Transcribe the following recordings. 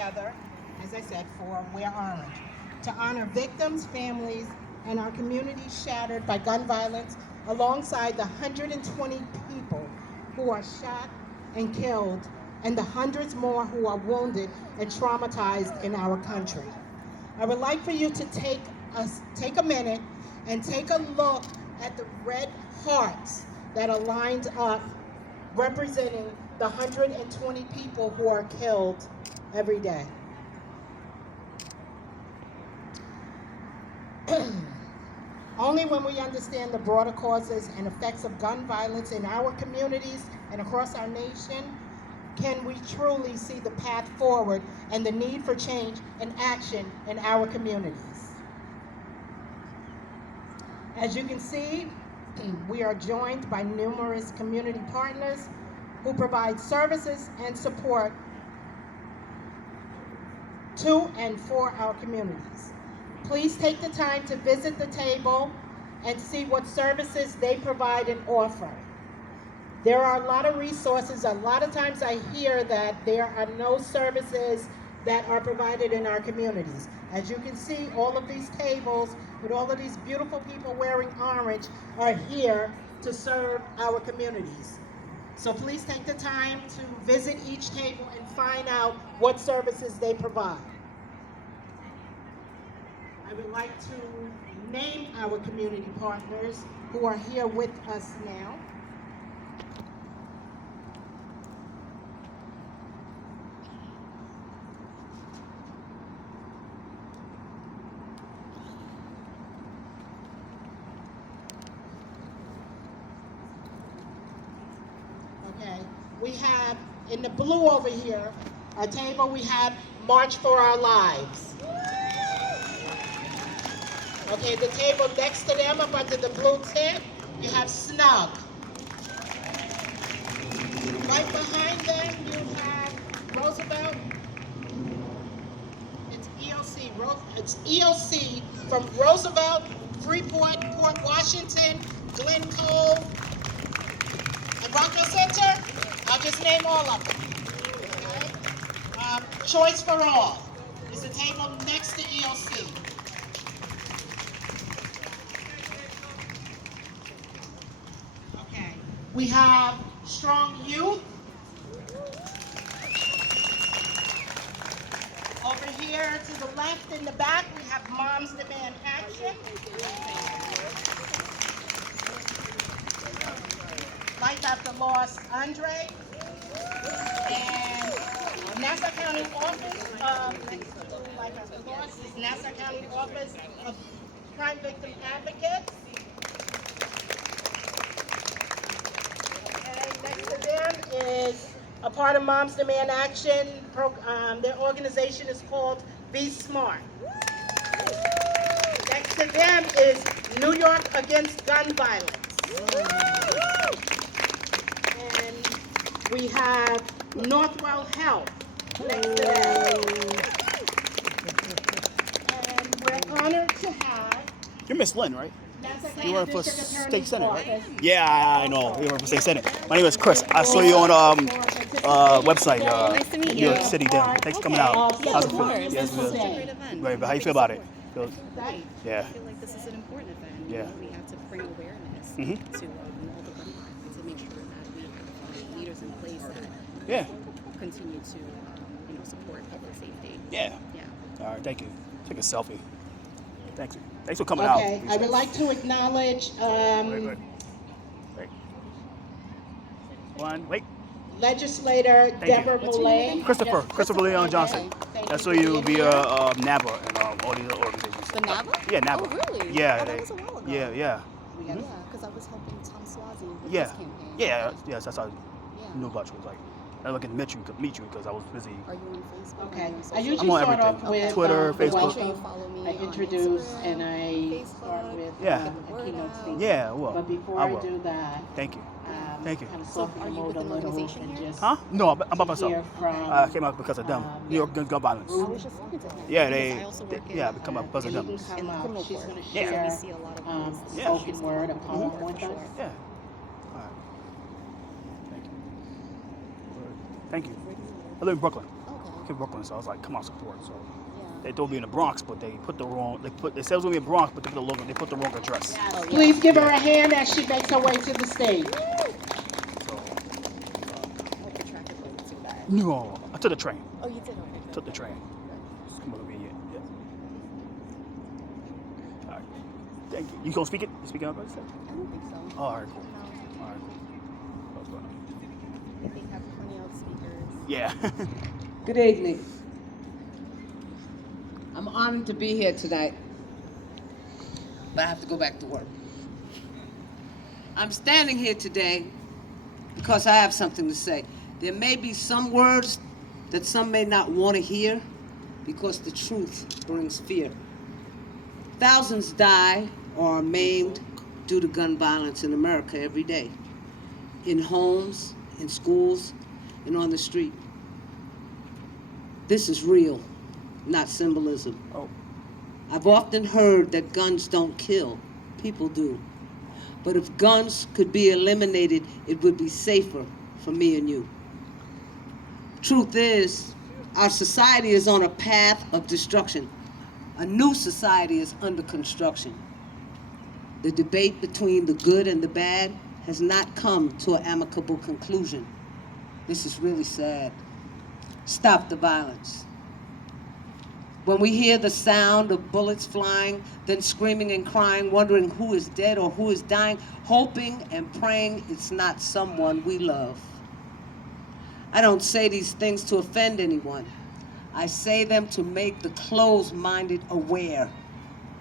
together, as I said, for Wear Orange, to honor victims, families, and our communities shattered by gun violence, alongside the 120 people who are shot and killed, and the hundreds more who are wounded and traumatized in our country. I would like for you to take a minute and take a look at the red hearts that are lined up representing the 120 people who are killed every day. Only when we understand the broader causes and effects of gun violence in our communities and across our nation can we truly see the path forward and the need for change and action in our communities. As you can see, we are joined by numerous community partners who provide services and support to and for our communities. Please take the time to visit the table and see what services they provide and offer. There are a lot of resources. A lot of times I hear that there are no services that are provided in our communities. As you can see, all of these tables with all of these beautiful people wearing orange are here to serve our communities. So please take the time to visit each table and find out what services they provide. I would like to name our community partners who are here with us now. Okay, we have in the blue over here, our table, we have March for Our Lives. Okay, the table next to them up under the blue tent, you have Snug. Right behind them, you have Roosevelt. It's EOC. It's EOC from Roosevelt, Freeport, Port Washington, Glen Cove, and Rockville Center. I'll just name all of them. Okay? Choice for All is the table next to EOC. Okay. We have Strong Youth. Over here to the left in the back, we have Moms Demand Action. Life After Loss, Andre. And Nassau County Office of Life After Loss is Nassau County Office of Crime Victim Advocates. And next to them is a part of Moms Demand Action. Their organization is called Be Smart. Next to them is New York Against Gun Violence. And we have Northwell Health next to them. And we're honored to have... You're Miss Lynn, right? You work for State Senate, right? Yeah, I know. You work for State Senate. My name is Chris. I saw you on website. Nice to meet New York you. City. Damn. Thanks for coming out. Yeah, How's of it feel? course. Yes, This is good. a great event. Right, but how you feel about it? Great. Yeah. I feel like this is an important event. Yeah. We have to bring awareness Mhm. to all the gun violence and make sure that we have leaders in place that Yeah. continue to support public safety. Yeah. Yeah. All right. Thank you. Take a selfie. Thank you. Thanks for coming out. Okay, I would like to acknowledge Wait. Wait. legislator Thank you. Deborah What's your Millay. name? Christopher Leon Johnson. Thank I you saw for you being via here. NABA and all these other organizations. The NABA? Yeah, NABA. Oh, really? Yeah. Oh, that was a while ago. Yeah. Yeah, because I was helping Tom Swazi with Yeah. his campaign. Yes, that's how I Yeah. knew about you. It was like, I was looking to meet you because I was busy. Are you on Facebook? Okay, Are you on I social usually I'm on start off everything. with Twitter, the Facebook. Make sure you welcome. follow me I on introduce Instagram, and I Facebook. start with Yeah. a keynote speaker. Yeah, well, But before I I will. do that, Thank you. Thank you. kind of So soften are the you mood with a an little organization and here? just Huh? No, I'm by hear myself. from I came out because of them. New York gun violence. I was just talking to him. Yeah, because I also work I in, become a because of and them. you can in come up. criminal She's court. going to Yeah. So share we see a lot of these Yeah. issues spoken word, a come up poem for with sure. us. Yeah. All right. Thank you. Thank you. I live in Brooklyn. Okay. in Brooklyn, so I was like, come on, support. So they told me in the Bronx, but they put the wrong. They said it was gonna be in Bronx, but they put the wrong address. Yes, Oh, yeah. please give her a hand as she makes her way to the stage. So Like the traffic lights are bad. no, I took the train. Oh, you did? Okay. Took the train. It's convenient. Yeah. All right. Thank you. You gonna speak it? You speaking up? I don't think so. Oh, all right, cool. No. All right, cool. What's going on? If they have 20 speakers. Yeah. Good evening. I'm honored to be here tonight, but I have to go back to work. I'm standing here today because I have something to say. There may be some words that some may not want to hear because the truth brings fear. Thousands die or are maimed due to gun violence in America every day, in homes, in schools, and on the street. This is real, not symbolism. Oh. I've often heard that guns don't kill, people do. But if guns could be eliminated, it would be safer for me and you. Truth is, our society is on a path of destruction. A new society is under construction. The debate between the good and the bad has not come to an amicable conclusion. This is really sad. Stop the violence. When we hear the sound of bullets flying, then screaming and crying, wondering who is dead or who is dying, hoping and praying it's not someone we love. I don't say these things to offend anyone. I say them to make the closed-minded aware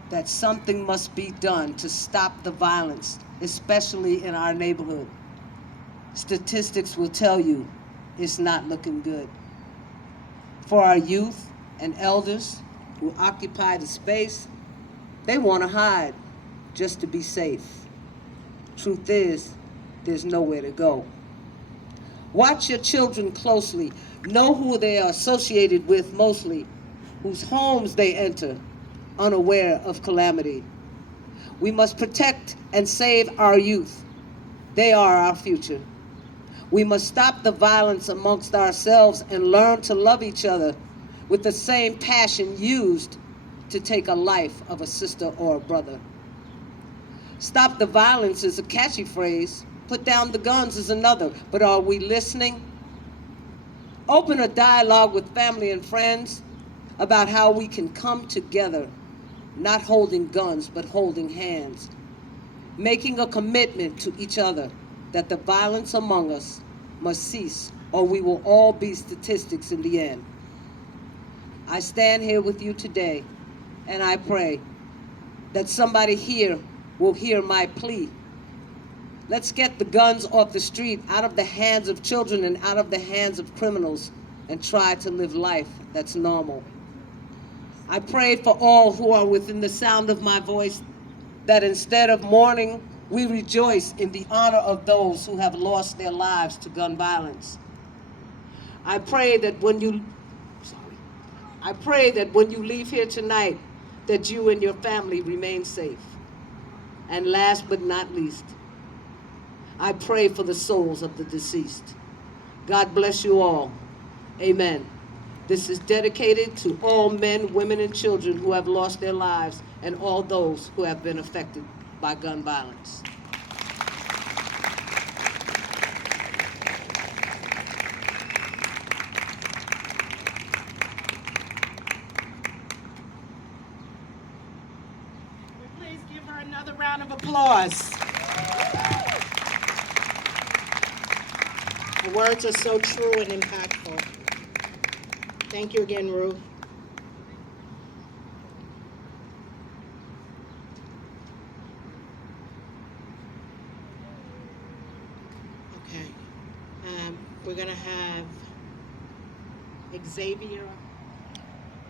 that something must be done to stop the violence, especially in our neighborhood. Statistics will tell you it's not looking good. For our youth and elders who occupy the space, they want to hide just to be safe. Truth is, there's nowhere to go. Watch your children closely. Know who they are associated with mostly, whose homes they enter, unaware of calamity. We must protect and save our youth. They are our future. We must stop the violence amongst ourselves and learn to love each other with the same passion used to take a life of a sister or a brother. Stop the violence is a catchy phrase. Put down the guns is another. But are we listening? Open a dialogue with family and friends about how we can come together, not holding guns, but holding hands. Making a commitment to each other that the violence among us must cease, or we will all be statistics in the end. I stand here with you today, and I pray that somebody here will hear my plea. Let's get the guns off the street, out of the hands of children and out of the hands of criminals, and try to live life that's normal. I pray for all who are within the sound of my voice that instead of mourning, we rejoice in the honor of those who have lost their lives to gun violence. I pray that when you leave here tonight, that you and your family remain safe. And last but not least, I pray for the souls of the deceased. God bless you all. Amen. This is dedicated to all men, women, and children who have lost their lives and all those who have been affected by gun violence. Please give her another round of applause. The words are so true and impactful. Thank you again, Ruth. Okay. We're going to have Xavier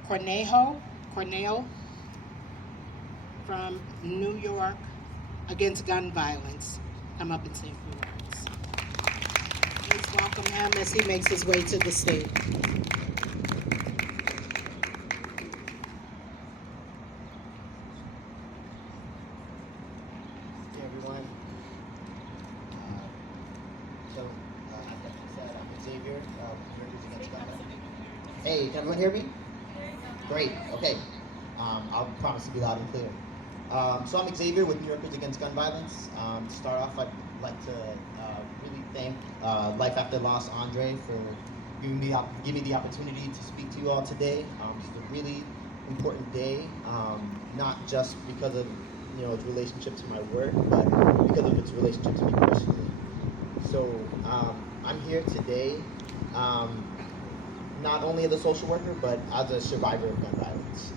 Cornejo from New York Against Gun Violence come up and say a few words. Please welcome him as he makes his way to the stage. Hey everyone. Like I said, I'm Xavier. Americans Against Gun Violence. Hey, everyone hear me? Great. Okay. I'll promise to be loud and clear. So I'm Xavier with New Yorkers Against Gun Violence. To start off, I'd like to really thank Life After Loss Andre for giving me the opportunity to speak to you all today. This is a really important day, not just because of its relationship to my work, but because of its relationship to me personally. So I'm here today, not only as a social worker, but as a survivor of gun violence.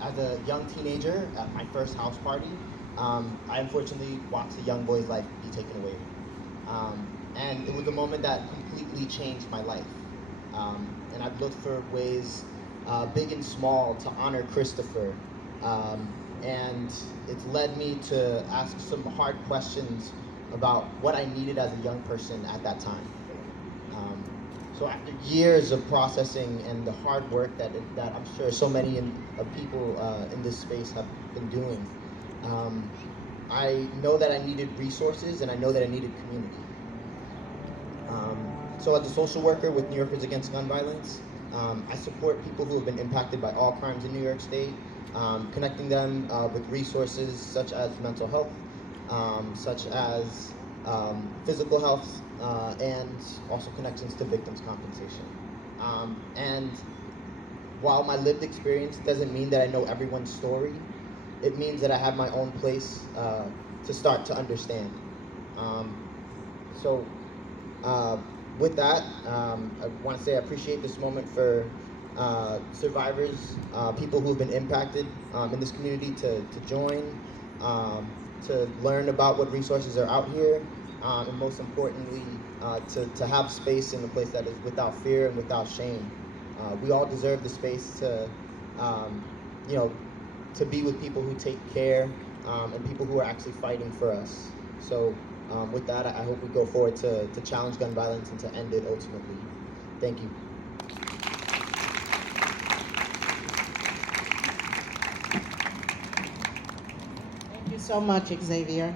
As a young teenager at my first house party, I unfortunately watched a young boy's life be taken away. And it was a moment that completely changed my life. And I've looked for ways, big and small, to honor Christopher. And it's led me to ask some hard questions about what I needed as a young person at that time. So after years of processing and the hard work that I'm sure so many of people in this space have been doing, I know that I needed resources, and I know that I needed community. So as a social worker with New Yorkers Against Gun Violence, I support people who have been impacted by all crimes in New York State, connecting them with resources such as mental health, such as physical health, and also connections to victims' compensation. And while my lived experience doesn't mean that I know everyone's story, it means that I have my own place to start to understand. So with that, I want to say I appreciate this moment for survivors, people who have been impacted in this community to join, to learn about what resources are out here, and most importantly, to have space in a place that is without fear and without shame. We all deserve the space to, to be with people who take care, and people who are actually fighting for us. So with that, I hope we go forward to challenge gun violence and to end it ultimately. Thank you. Thank you so much, Xavier.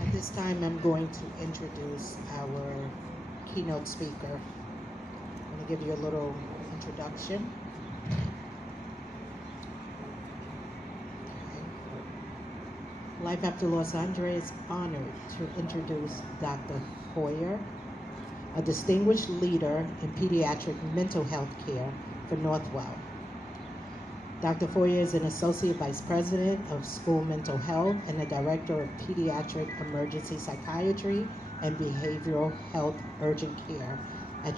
At this time, I'm going to introduce our keynote speaker. I'm going to give you a little introduction. Life After Los Andre is honored to introduce Dr. Foyer, a distinguished leader in pediatric mental health care for Northwell. Dr. Foyer is an Associate Vice President of School Mental Health and the Director of Pediatric Emergency Psychiatry and Behavioral Health Urgent Care at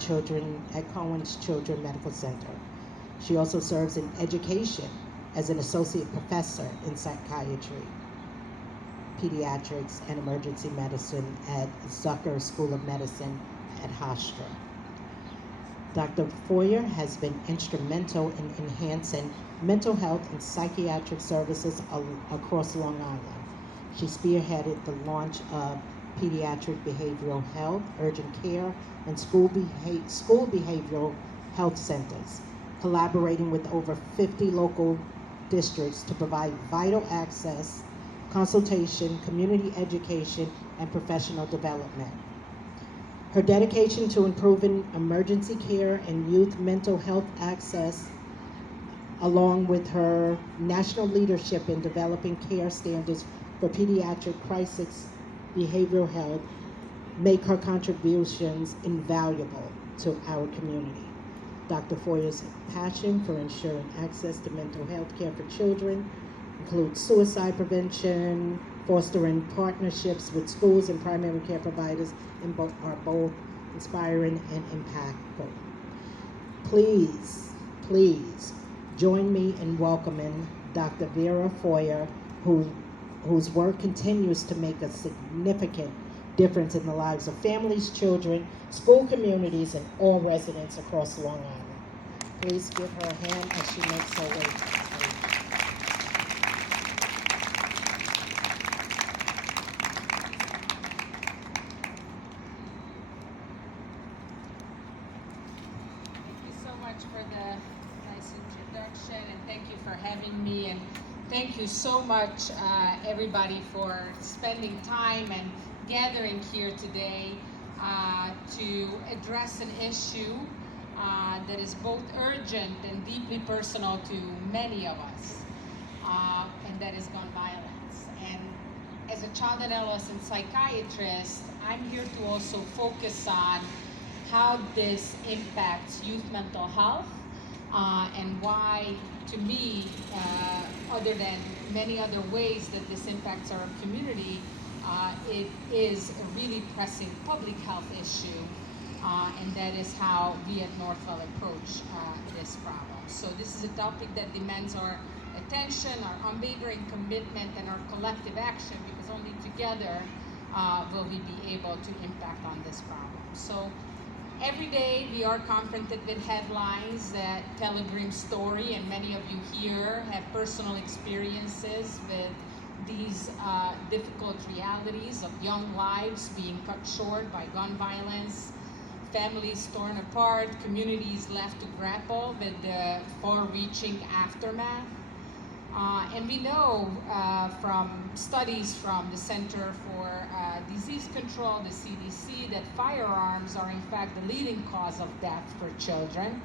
Cohen's Children's Medical Center. She also serves in education as an Associate Professor in Psychiatry, Pediatrics, and Emergency Medicine at Zucker School of Medicine at Hofstra. Dr. Foyer has been instrumental in enhancing mental health and psychiatric services across Long Island. She spearheaded the launch of Pediatric Behavioral Health, Urgent Care, and School Behavioral Health Centers, collaborating with over 50 local districts to provide vital access, consultation, community education, and professional development. Her dedication to improving emergency care and youth mental health access, along with her national leadership in developing care standards for pediatric crisis behavioral health, make her contributions invaluable to our community. Dr. Foyer's passion for ensuring access to mental health care for children includes suicide prevention, fostering partnerships with schools and primary care providers, and are both inspiring and impactful. Please join me in welcoming Dr. Vera Foyer, whose work continues to make a significant difference in the lives of families, children, school communities, and all residents across Long Island. Please give her a hand as she makes her way to the stage. Thank you so much for the nice introduction, and thank you for having me, and thank you you so much, everybody, for spending time and gathering here today to address an issue that is both urgent and deeply personal to many of us, and that is gun violence. And as a child and adolescent psychiatrist, I'm here to also focus on how this impacts youth mental health, and why, to me, other than many other ways that this impacts our community, it is a really pressing public health issue, and that is how we at Northwell approach this problem. So this is a topic that demands our attention, our unwavering commitment, and our collective action, because only together will we be able to impact on this problem. So every day we are confronted with headlines that tell a grim story, and many of you here have personal experiences with these difficult realities of young lives being cut short by gun violence, families torn apart, communities left to grapple with the far-reaching aftermath. And we know from studies from the Center for Disease Control, the CDC, that firearms are in fact the leading cause of death for children.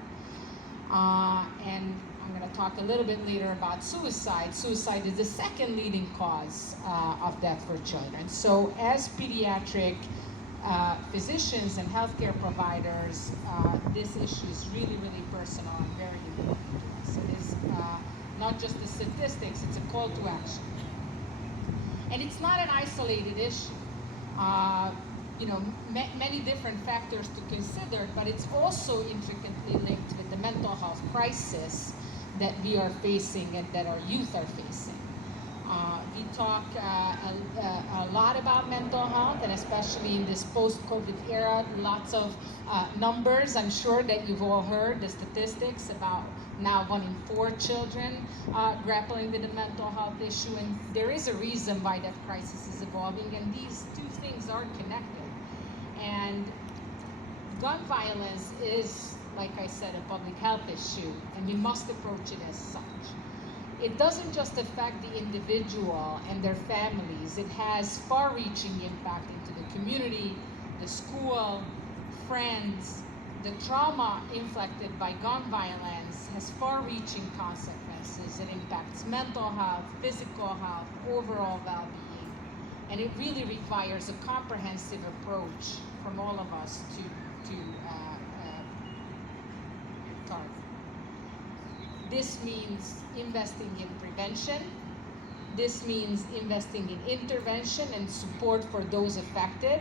And I'm going to talk a little bit later about suicide. Suicide is the second leading cause of death for children. So as pediatric physicians and healthcare providers, this issue is really, really personal and very important to us. It is not just the statistics, it's a call to action. And it's not an isolated issue. Many different factors to consider, but it's also intricately linked with the mental health crisis that we are facing and that our youth are facing. We talk a lot about mental health, and especially in this post-COVID era, lots of numbers. I'm sure that you've all heard the statistics about now 1 in 4 children grappling with a mental health issue, and there is a reason why that crisis is evolving, and these two things are connected. And gun violence is, like I said, a public health issue, and we must approach it as such. It doesn't just affect the individual and their families, it has far-reaching impact into the community, the school, friends. The trauma inflicted by gun violence has far-reaching consequences. It impacts mental health, physical health, overall well-being, and it really requires a comprehensive approach from all of us to target. This means investing in prevention. This means investing in intervention and support for those affected.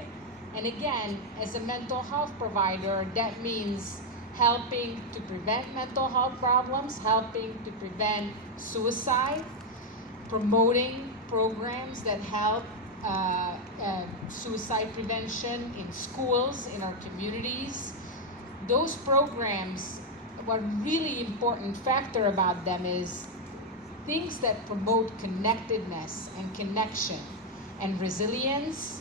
And again, as a mental health provider, that means helping to prevent mental health problems, helping to prevent suicide, promoting programs that help suicide prevention in schools, in our communities. Those programs, one really important factor about them is things that promote connectedness and connection and resilience,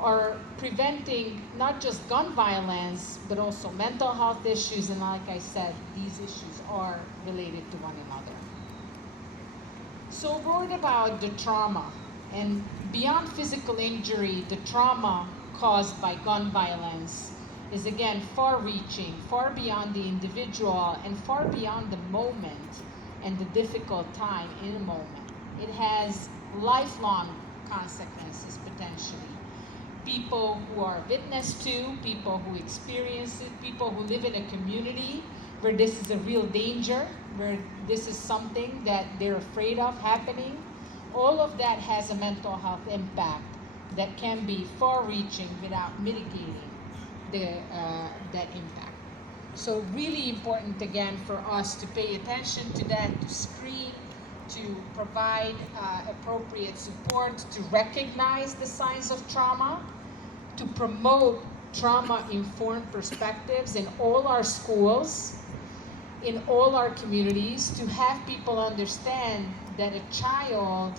are preventing not just gun violence, but also mental health issues, and like I said, these issues are related to one another. So a word about the trauma, and beyond physical injury, the trauma caused by gun violence is again far-reaching, far beyond the individual, and far beyond the moment and the difficult time in a moment. It has lifelong consequences potentially. People who are witness to, people who experience it, people who live in a community where this is a real danger, where this is something that they're afraid of happening. All of that has a mental health impact that can be far-reaching without mitigating that impact. So really important again for us to pay attention to that, to screen, to provide appropriate support, to recognize the signs of trauma, to promote trauma-informed perspectives in all our schools, in all our communities, to have people understand that a child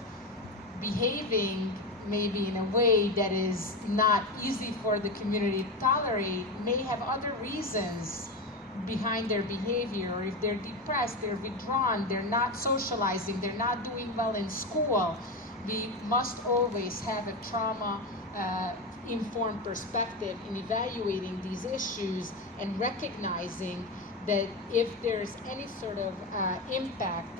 behaving maybe in a way that is not easy for the community to tolerate may have other reasons behind their behavior, or if they're depressed, they're withdrawn, they're not socializing, they're not doing well in school, we must always have a trauma informed perspective in evaluating these issues and recognizing that if there's any sort of impact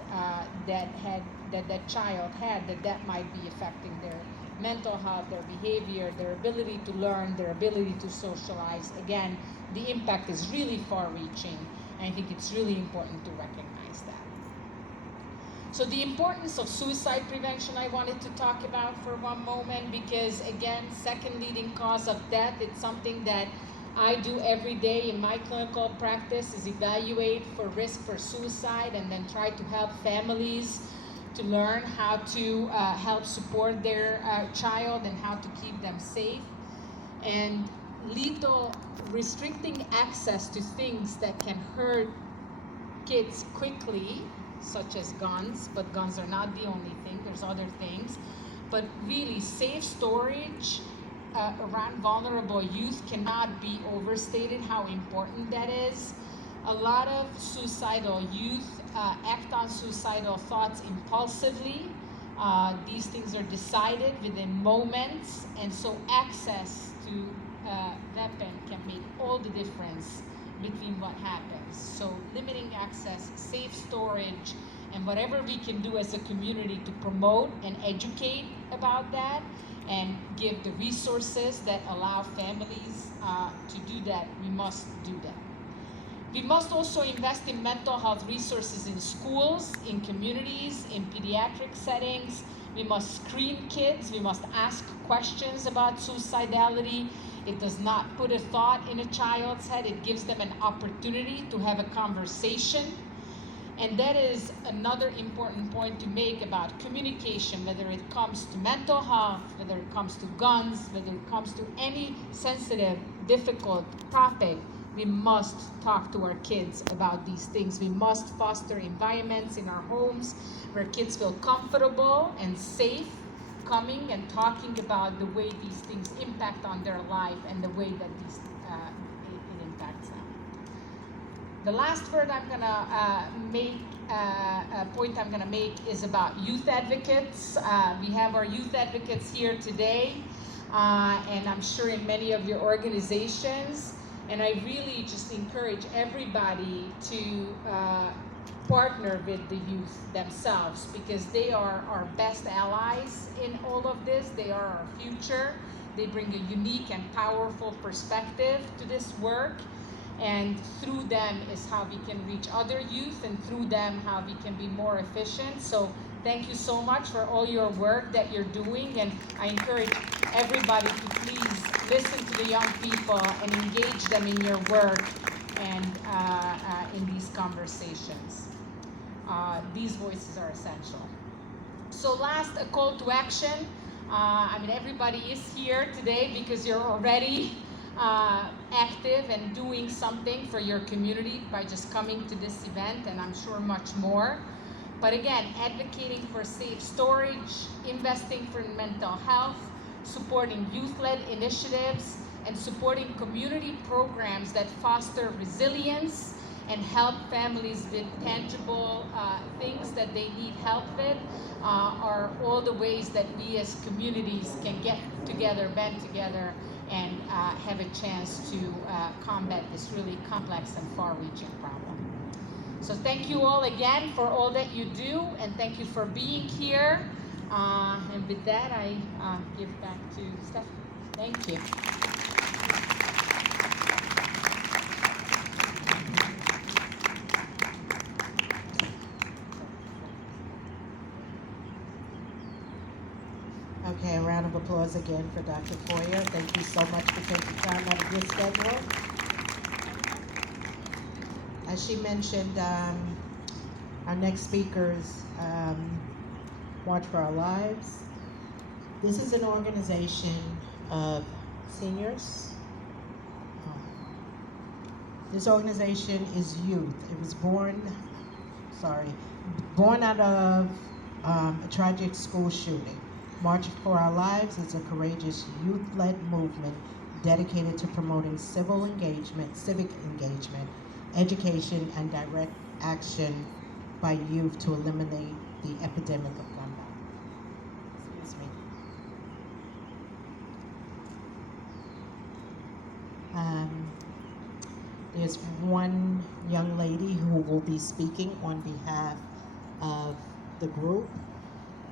that child had, that might be affecting their mental health, their behavior, their ability to learn, their ability to socialize. Again, the impact is really far-reaching, and I think it's really important to recognize that. So the importance of suicide prevention I wanted to talk about for one moment, because again, second leading cause of death, it's something that I do every day in my clinical practice, is evaluate for risk for suicide and then try to help families to learn how to help support their child and how to keep them safe. And lethal, restricting access to things that can hurt kids quickly, such as guns, but guns are not the only thing, there's other things. But really, safe storage around vulnerable youth cannot be overstated how important that is. A lot of suicidal youth act on suicidal thoughts impulsively. These things are decided within moments, and so access to weapon can make all the difference between what happens. So limiting access, safe storage, and whatever we can do as a community to promote and educate about that and give the resources that allow families to do that, we must do that. We must also invest in mental health resources in schools, in communities, in pediatric settings. We must screen kids. We must ask questions about suicidality. It does not put a thought in a child's head. It gives them an opportunity to have a conversation. And that is another important point to make about communication, whether it comes to mental health, whether it comes to guns, whether it comes to any sensitive, difficult topic. We must talk to our kids about these things. We must foster environments in our homes where kids feel comfortable and safe coming and talking about the way these things impact on their life and the way that these it impacts them. The last word I'm gonna point I'm gonna make is about youth advocates. We have our youth advocates here today, and I'm sure in many of your organizations. And I really just encourage everybody to partner with the youth themselves, because they are our best allies in all of this. They are our future. They bring a unique and powerful perspective to this work. And through them is how we can reach other youth, and through them how we can be more efficient. So thank you so much for all your work that you're doing, and I encourage everybody to please listen to the young people and engage them in your work and in these conversations. These voices are essential. So last, a call to action. I mean, everybody is here today because you're already active and doing something for your community by just coming to this event, and I'm sure much more. But again, advocating for safe storage, investing for mental health, supporting youth-led initiatives, and supporting community programs that foster resilience and help families with tangible things that they need help with are all the ways that we as communities can get together, band together, and have a chance to combat this really complex and far-reaching problem. So thank you all again for all that you do, and thank you for being here. And with that, I give back to Stephanie. Thank you. Okay, a round of applause again for Dr. Foyer. Thank you so much for taking time out of your schedule. As she mentioned, our next speakers, March for Our Lives. This is an organization of seniors. This organization is youth. It was born out of a tragic school shooting. March for Our Lives is a courageous youth-led movement dedicated to promoting civic engagement, education, and direct action by youth to eliminate the epidemic of gun violence. Excuse me. There's one young lady who will be speaking on behalf of the group.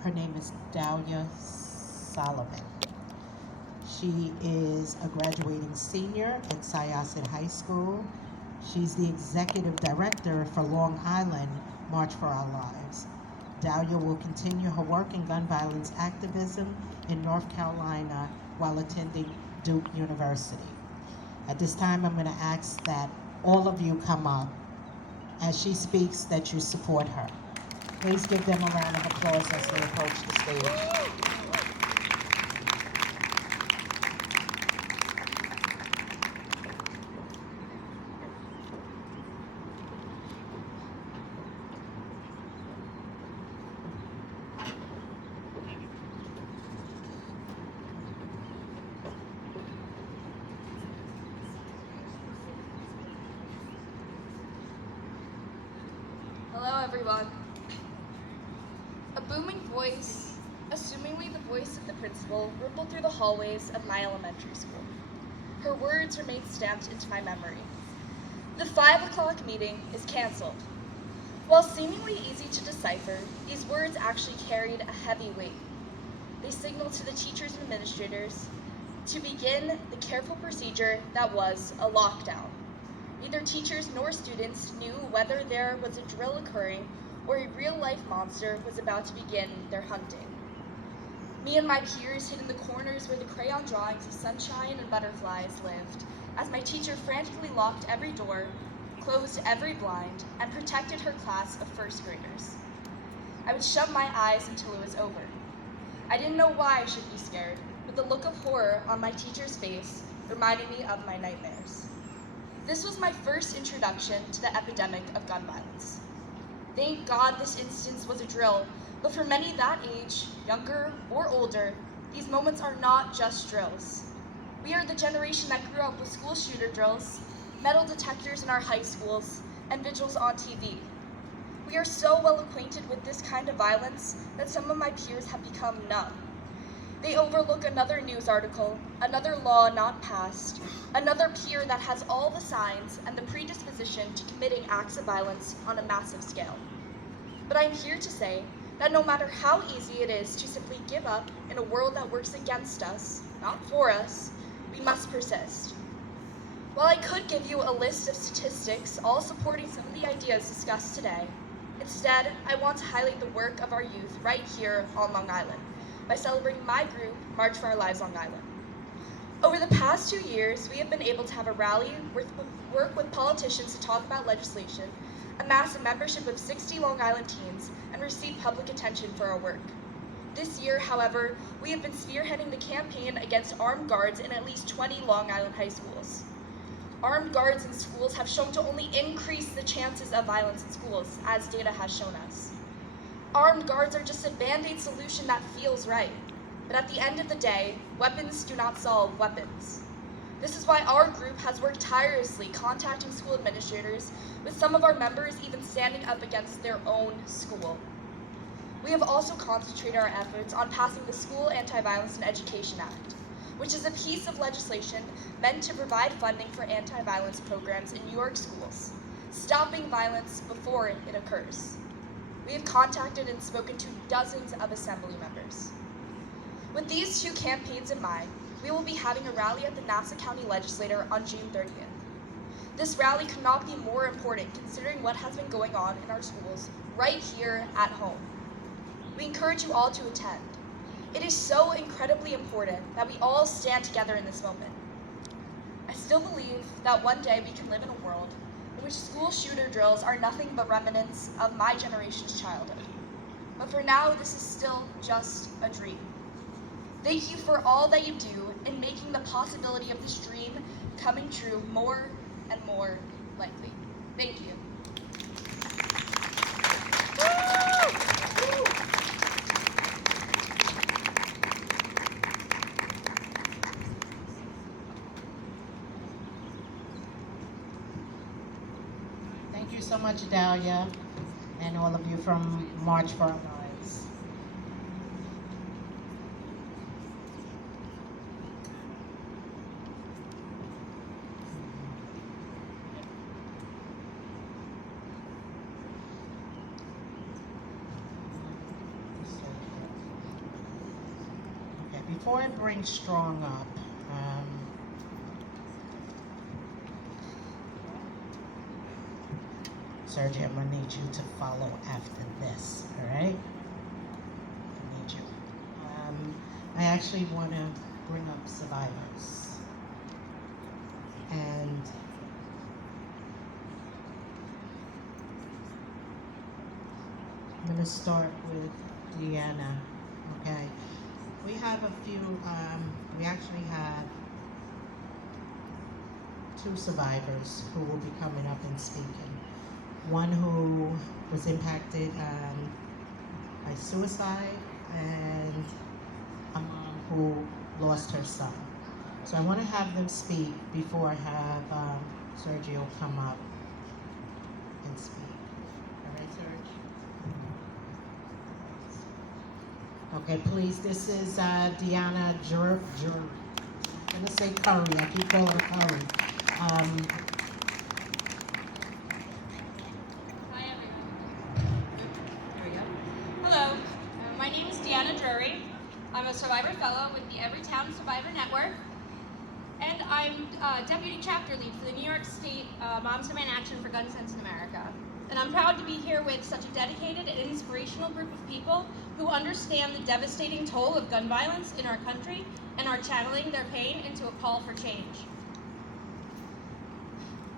Her name is Dahlia Solomon. She is a graduating senior at Syosset High School. She's the executive director for Long Island March for Our Lives. Dahlia will continue her work in gun violence activism in North Carolina while attending Duke University. At this time, I'm going to ask that all of you come up as she speaks, that you support her. Please give them a round of applause as they approach the stage. Hello, everyone. A booming voice, assumingly the voice of the principal, rippled through the hallways of my elementary school. Her words remained stamped into my memory. The 5 o'clock meeting is canceled. While seemingly easy to decipher, these words actually carried a heavy weight. They signaled to the teachers and administrators to begin the careful procedure that was a lockdown. Neither teachers nor students knew whether there was a drill occurring or a real-life monster was about to begin their hunting. Me and my peers hid in the corners where the crayon drawings of sunshine and butterflies lived, as my teacher frantically locked every door, closed every blind, and protected her class of first graders. I would shut my eyes until it was over. I didn't know why I should be scared, but the look of horror on my teacher's face reminded me of my nightmares. This was my first introduction to the epidemic of gun violence. Thank God this instance was a drill, but for many that age, younger or older, these moments are not just drills. We are the generation that grew up with school shooter drills, metal detectors in our high schools, and vigils on TV. We are so well acquainted with this kind of violence that some of my peers have become numb. They overlook another news article, another law not passed, another peer that has all the signs and the predisposition to committing acts of violence on a massive scale. But I'm here to say that no matter how easy it is to simply give up in a world that works against us, not for us, we must persist. While I could give you a list of statistics all supporting some of the ideas discussed today, instead I want to highlight the work of our youth right here on Long Island by celebrating my group, March for Our Lives Long Island. Over the past 2 years, we have been able to have a rally, work with politicians to talk about legislation, amass a membership of 60 Long Island teens, and receive public attention for our work. This year, however, we have been spearheading the campaign against armed guards in at least 20 Long Island high schools. Armed guards in schools have shown to only increase the chances of violence in schools, as data has shown us. Armed guards are just a band-aid solution that feels right, but at the end of the day, weapons do not solve weapons. This is why our group has worked tirelessly contacting school administrators, with some of our members even standing up against their own school. We have also concentrated our efforts on passing the School Anti-Violence and Education Act, which is a piece of legislation meant to provide funding for anti-violence programs in New York schools, stopping violence before it occurs. We have contacted and spoken to dozens of assembly members. With these 2 campaigns in mind, we will be having a rally at the Nassau County Legislature on June 30th. This rally could not be more important considering what has been going on in our schools right here at home. We encourage you all to attend. It is so incredibly important that we all stand together in this moment. I still believe that one day we can live in a world in which school shooter drills are nothing but remnants of my generation's childhood. But for now, this is still just a dream. Thank you for all that you do in making the possibility of this dream coming true more and more likely. Thank you. so much, Dahlia, and all of you from March for Our Lives. Okay, before I bring Strong up, Sergio, I'm gonna need you to follow after this, all right? I need you. I actually want to bring up survivors. And I'm gonna start with Deanna, okay? We have a few, we actually have 2 survivors who will be coming up and speaking. One who was impacted by suicide, and a mom who lost her son. So I want to have them speak before I have Sergio come up and speak. All right, Sergio? Okay, please, this is Deanna I'm going to say Curry. I keep calling her Curry. Hi everyone. There we go. Hello, my name is Deanna Drury. I'm a Survivor Fellow with the Everytown Survivor Network, and I'm Deputy Chapter Lead for the New York State Moms Demand Action for Gun Sense in America. And I'm proud to be here with such a dedicated and inspirational group of people who understand the devastating toll of gun violence in our country and are channeling their pain into a call for change.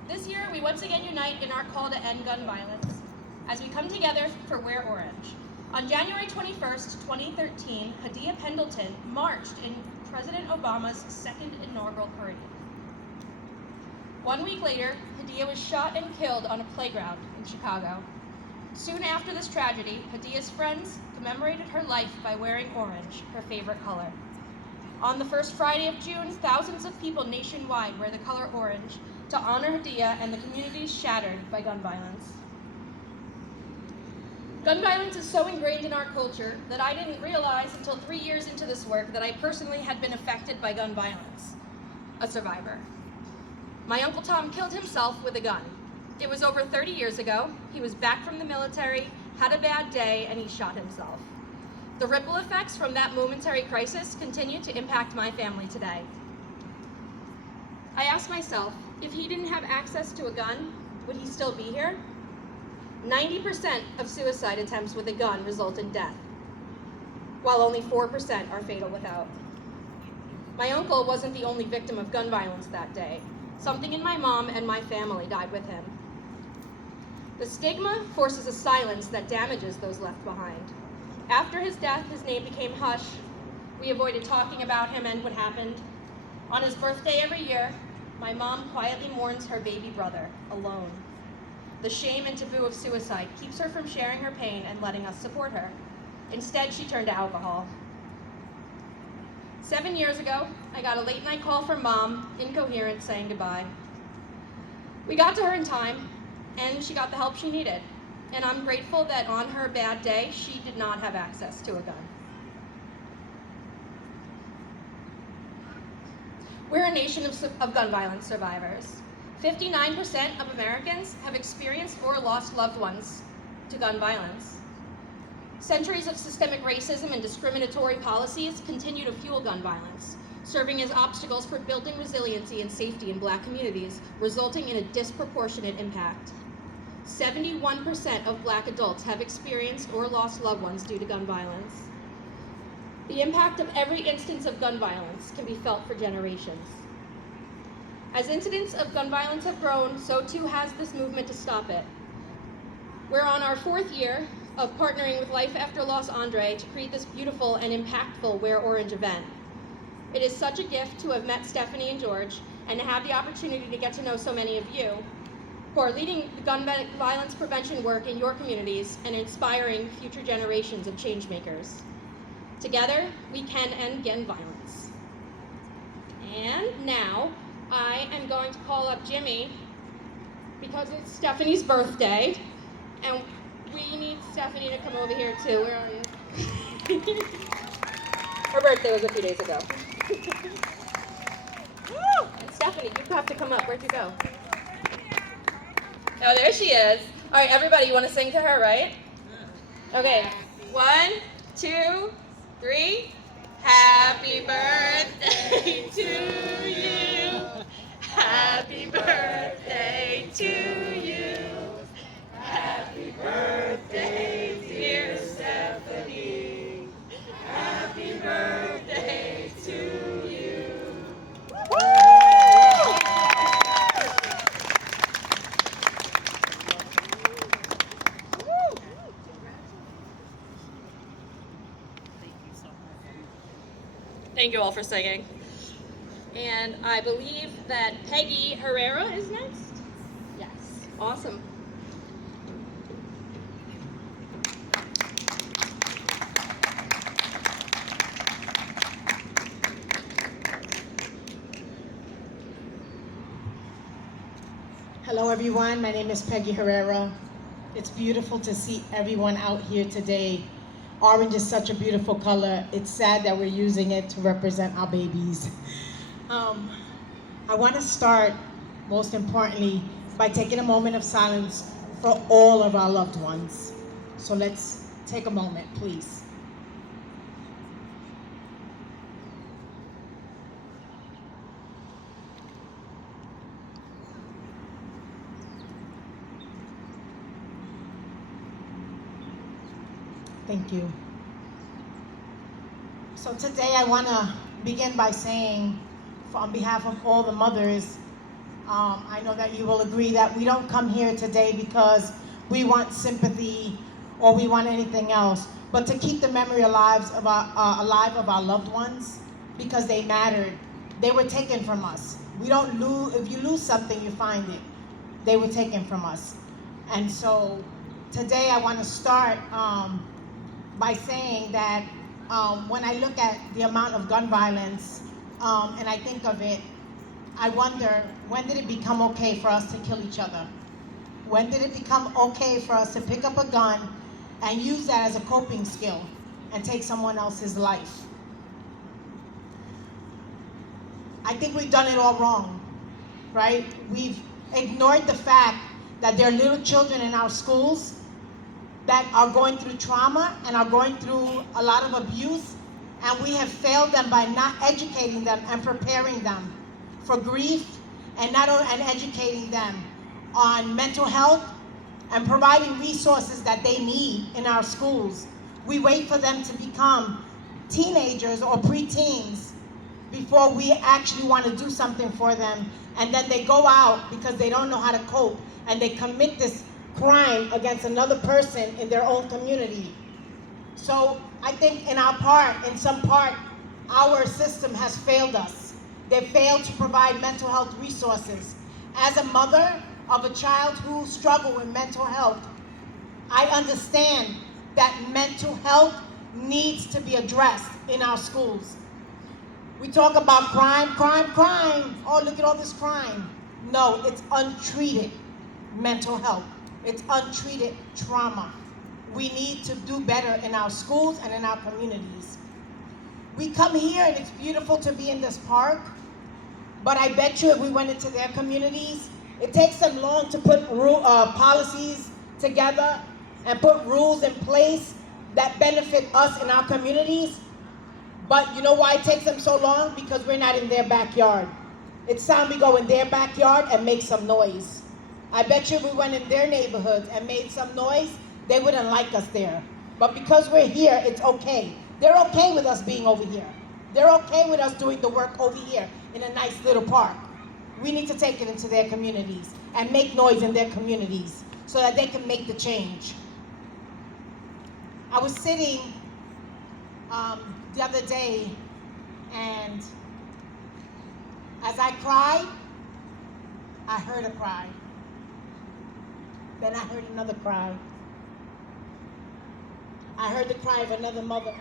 This year, we once again unite in our call to end gun violence as we come together for Wear Orange. On January 21st, 2013, Hadia Pendleton marched in President Obama's second inaugural parade. 1 week later, Hadia was shot and killed on a playground in Chicago. Soon after this tragedy, Hadia's friends commemorated her life by wearing orange, her favorite color. On the first Friday of June, thousands of people nationwide wear the color orange to honor Hadia and the communities shattered by gun violence. Gun violence is so ingrained in our culture that I didn't realize until 3 years into this work that I personally had been affected by gun violence, a survivor. My Uncle Tom killed himself with a gun. It was over 30 years ago. He was back from the military, had a bad day, and he shot himself. The ripple effects from that momentary crisis continue to impact my family today. I asked myself, if he didn't have access to a gun, would he still be here? 90% of suicide attempts with a gun result in death, while only 4% are fatal without. My uncle wasn't the only victim of gun violence that day. Something in my mom and my family died with him. The stigma forces a silence that damages those left behind. After his death, his name became hush. We avoided talking about him and what happened. On his birthday every year, my mom quietly mourns her baby brother, alone. The shame and taboo of suicide keeps her from sharing her pain and letting us support her. Instead, she turned to alcohol. 7 years ago, I got a late night call from Mom, incoherent, saying goodbye. We got to her in time, and she got the help she needed. And I'm grateful that on her bad day, she did not have access to a gun. We're a nation of gun violence survivors. 59% of Americans have experienced or lost loved ones to gun violence. Centuries of systemic racism and discriminatory policies continue to fuel gun violence, serving as obstacles for building resiliency and safety in Black communities, resulting in a disproportionate impact. 71% of Black adults have experienced or lost loved ones due to gun violence. The impact of every instance of gun violence can be felt for generations. As incidents of gun violence have grown, so too has this movement to stop it. We're on our 4th year of partnering with Life After Los Andre to create this beautiful and impactful Wear Orange event. It is such a gift to have met Stephanie and George and to have the opportunity to get to know so many of you who are leading the gun violence prevention work in your communities and inspiring future generations of change makers. Together, we can end gun violence. And now, I am going to call up Jimmy, because it's Stephanie's birthday, and we need Stephanie to come over here too. Where are you? Her birthday was a few days ago. Woo! And Stephanie, you have to come up. Where'd you go? Oh, there she is. All right, everybody, you want to sing to her, right? Okay. 1, 2, 3. Happy birthday to you. Happy birthday to you. Happy birthday, dear Stephanie. Happy birthday to you. Thank you all for singing. And I believe that Peggy Herrera is next? Yes. Awesome. Hello everyone, my name is Peggy Herrera. It's beautiful to see everyone out here today. Orange is such a beautiful color. It's sad that we're using it to represent our babies. I want to start, most importantly, by taking a moment of silence for all of our loved ones. So let's take a moment, please. Thank you. So today I want to begin by saying, on behalf of all the mothers, I know that you will agree that we don't come here today because we want sympathy or we want anything else, but to keep the memory alive of our loved ones, because they mattered. They were taken from us. We don't lose. If you lose something, you find it. They were taken from us, and so today I want to start by saying that when I look at the amount of gun violence and I think of it, I wonder, when did it become okay for us to kill each other? When did it become okay for us to pick up a gun and use that as a coping skill and take someone else's life? I think we've done it all wrong, right? We've ignored the fact that there are little children in our schools that are going through trauma and are going through a lot of abuse, and we have failed them by not educating them and preparing them for grief, and educating them on mental health and providing resources that they need in our schools. We wait for them to become teenagers or preteens before we actually want to do something for them, and then they go out because they don't know how to cope and they commit this crime against another person in their own community. So I think in some part, our system has failed us. They failed to provide mental health resources. As a mother of a child who struggled with mental health, I understand that mental health needs to be addressed in our schools. We talk about crime. Oh, look at all this crime. No, it's untreated mental health. It's untreated trauma. We need to do better in our schools and in our communities. We come here and it's beautiful to be in this park, but I bet you if we went into their communities, it takes them long to put policies together and put rules in place that benefit us in our communities. But you know why it takes them so long? Because we're not in their backyard. It's time we go in their backyard and make some noise. I bet you if we went in their neighborhoods and made some noise, they wouldn't like us there. But because we're here, it's okay. They're okay with us being over here. They're okay with us doing the work over here in a nice little park. We need to take it into their communities and make noise in their communities so that they can make the change. I was sitting the other day, and as I cried, I heard a cry. Then I heard another cry. I heard the cry of another mother.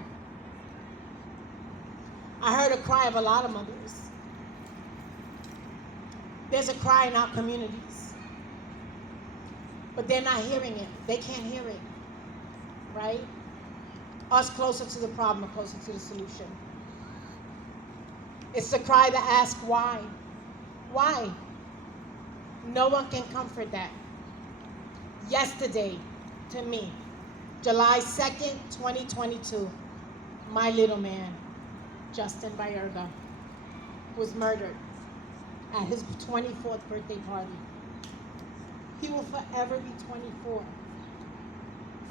I heard a cry of a lot of mothers. There's a cry in our communities. but they're not hearing it. They can't hear it, right? Us closer to the problem, closer to the solution. It's the cry to ask why. Why? No one can comfort that. Yesterday, to me, July 2nd, 2022, my little man, Justin Bayerga, was murdered at his 24th birthday party. He will forever be 24.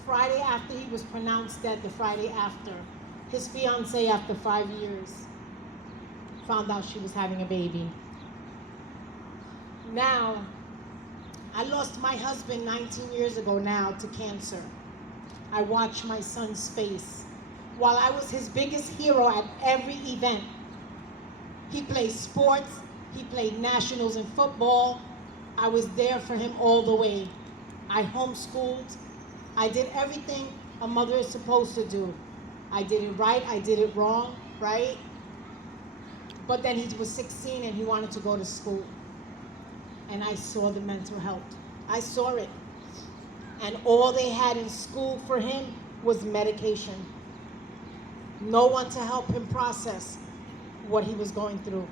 Friday after he was pronounced dead, the Friday after, his fiancée, after 5 years, found out she was having a baby. Now, I lost my husband 19 years ago now to cancer. I watched my son's face. While I was his biggest hero at every event, he played sports, he played nationals in football. I was there for him all the way. I homeschooled. I did everything a mother is supposed to do. I did it right, I did it wrong, right? But then he was 16 and he wanted to go to school. And I saw the mental health. I saw it. And all they had in school for him was medication. No one to help him process what he was going through.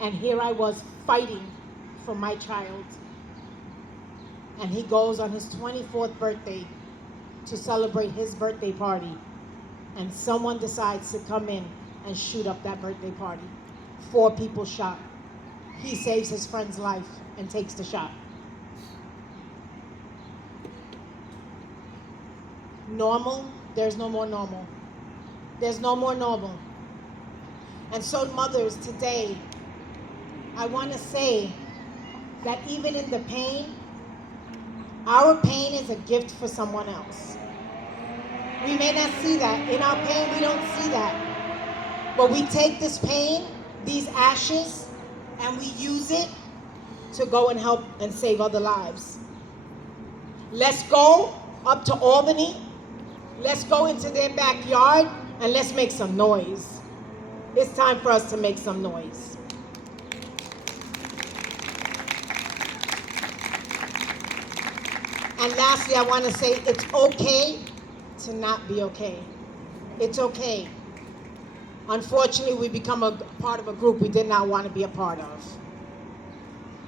And here I was fighting for my child. And he goes on his 24th birthday to celebrate his birthday party. And someone decides to come in and shoot up that birthday party. 4 people shot. He saves his friend's life and takes the shot. Normal, there's no more normal. There's no more normal. And so mothers, today, I want to say that even in the pain, our pain is a gift for someone else. We may not see that. In our pain, we don't see that. But we take this pain, these ashes, and we use it to go and help and save other lives. Let's go up to Albany. Let's go into their backyard and let's make some noise. It's time for us to make some noise. And lastly, I want to say it's okay to not be okay. It's okay. Unfortunately, we become a part of a group we did not want to be a part of.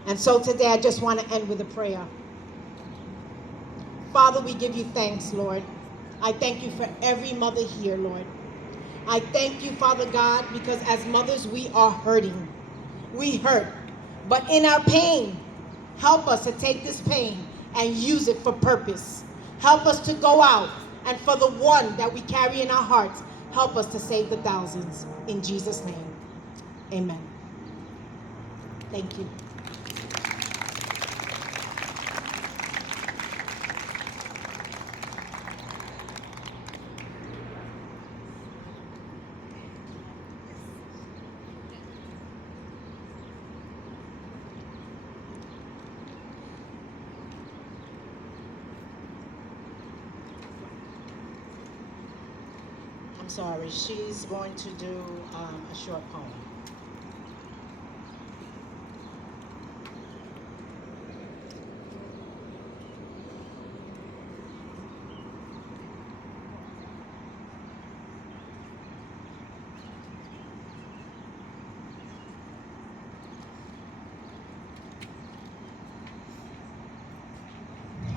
And so today, I just want to end with a prayer. Father, we give you thanks, Lord. I thank you for every mother here, Lord. I thank you, Father God, because as mothers, we are hurting. We hurt. But in our pain, help us to take this pain and use it for purpose. Help us to go out, and for the one that we carry in our hearts, help us to save the thousands. In Jesus' name, amen. Thank you. I'm sorry, she's going to do a short poem.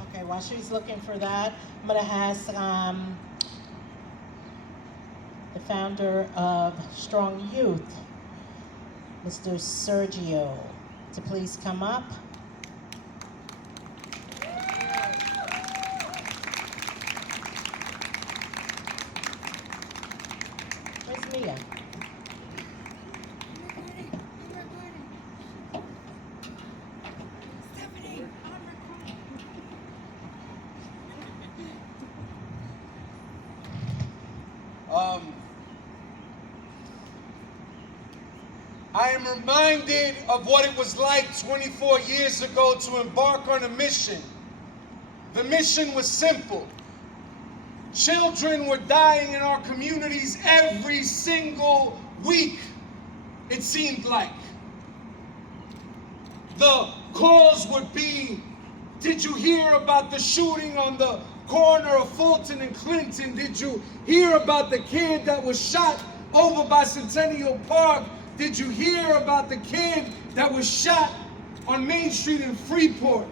Okay, while she's looking for that, I'm gonna ask the founder of Strong Youth, Mr. Sergio, to please come up. Where's Mia? I am reminded of what it was like 24 years ago to embark on a mission. The mission was simple. Children were dying in our communities every single week, it seemed like. The cause would be Did you hear about the shooting on the corner of Fulton and Clinton? Did you hear about the kid that was shot over by Centennial Park? Did you hear about the kid that was shot on Main Street in Freeport?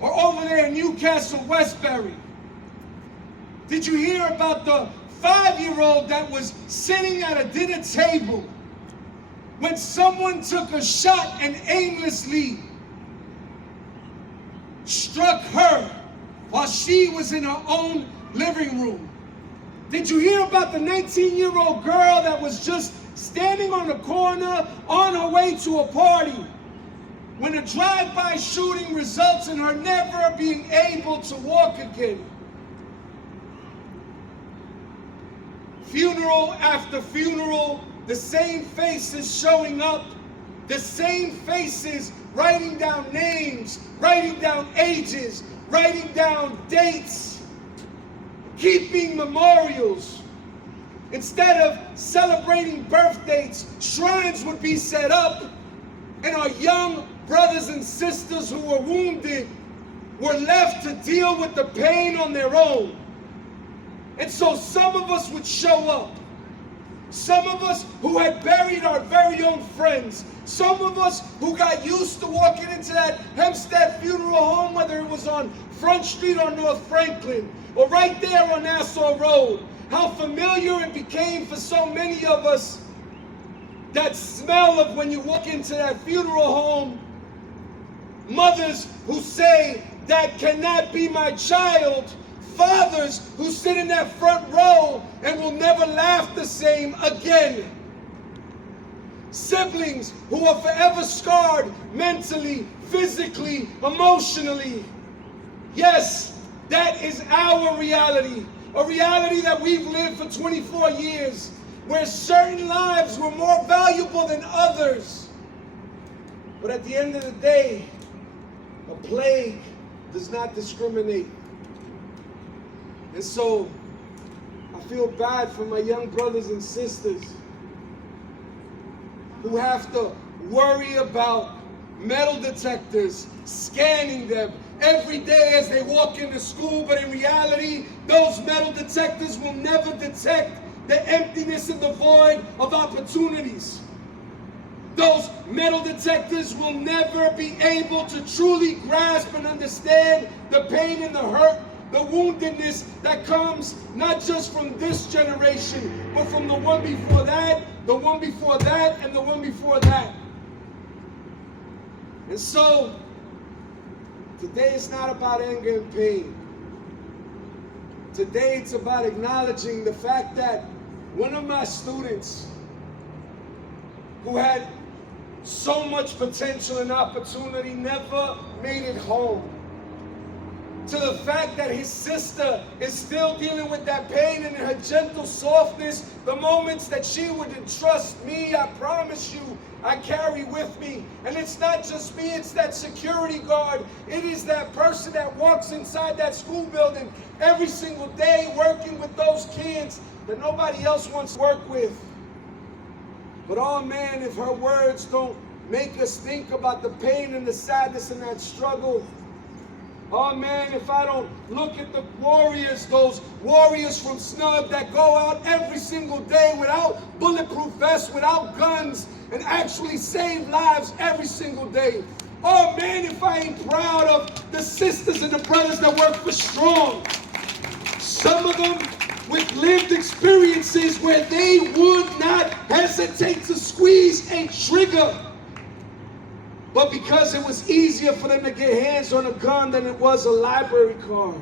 Or over there in Newcastle, Westbury? Did you hear about the 5-year-old that was sitting at a dinner table when someone took a shot and aimlessly struck her while she was in her own living room? Did you hear about the 19-year-old girl that was just standing on the corner on her way to a party when a drive-by shooting results in her never being able to walk again? Funeral after funeral, the same faces showing up, the same faces writing down names, writing down ages, writing down dates, keeping memorials. Instead of celebrating birth dates, shrines would be set up, and our young brothers and sisters who were wounded were left to deal with the pain on their own. And so some of us would show up. Some of us who had buried our very own friends. Some of us who got used to walking into that Hempstead Funeral Home, whether it was on Front Street or North Franklin, or right there on Nassau Road. How familiar it became for so many of us. That smell of when you walk into that funeral home. Mothers who say, "That cannot be my child." Fathers who sit in that front row and will never laugh the same again. Siblings who are forever scarred mentally, physically, emotionally. Yes, that is our reality. A reality that we've lived for 24 years, where certain lives were more valuable than others. But at the end of the day, a plague does not discriminate. And so, I feel bad for my young brothers and sisters who have to worry about metal detectors scanning them every day as they walk into school, but in reality, those metal detectors will never detect the emptiness and the void of opportunities. Those metal detectors will never be able to truly grasp and understand the pain and the hurt, the woundedness that comes not just from this generation, but from the one before that, the one before that, and the one before that. And so, today it's not about anger and pain. Today it's about acknowledging the fact that one of my students who had so much potential and opportunity never made it home. To the fact that his sister is still dealing with that pain, and in her gentle softness, the moments that she would entrust me, I promise you, I carry with me. And it's not just me, it's that security guard. It is that person that walks inside that school building every single day working with those kids that nobody else wants to work with. But oh man, if her words don't make us think about the pain and the sadness and that struggle, oh man, if I don't look at the warriors, those warriors from Snug that go out every single day without bulletproof vests, without guns, and actually save lives every single day. Oh man, if I ain't proud of the sisters and the brothers that work for Strong. Some of them with lived experiences where they would not hesitate to squeeze a trigger. But because it was easier for them to get hands on a gun than it was a library card.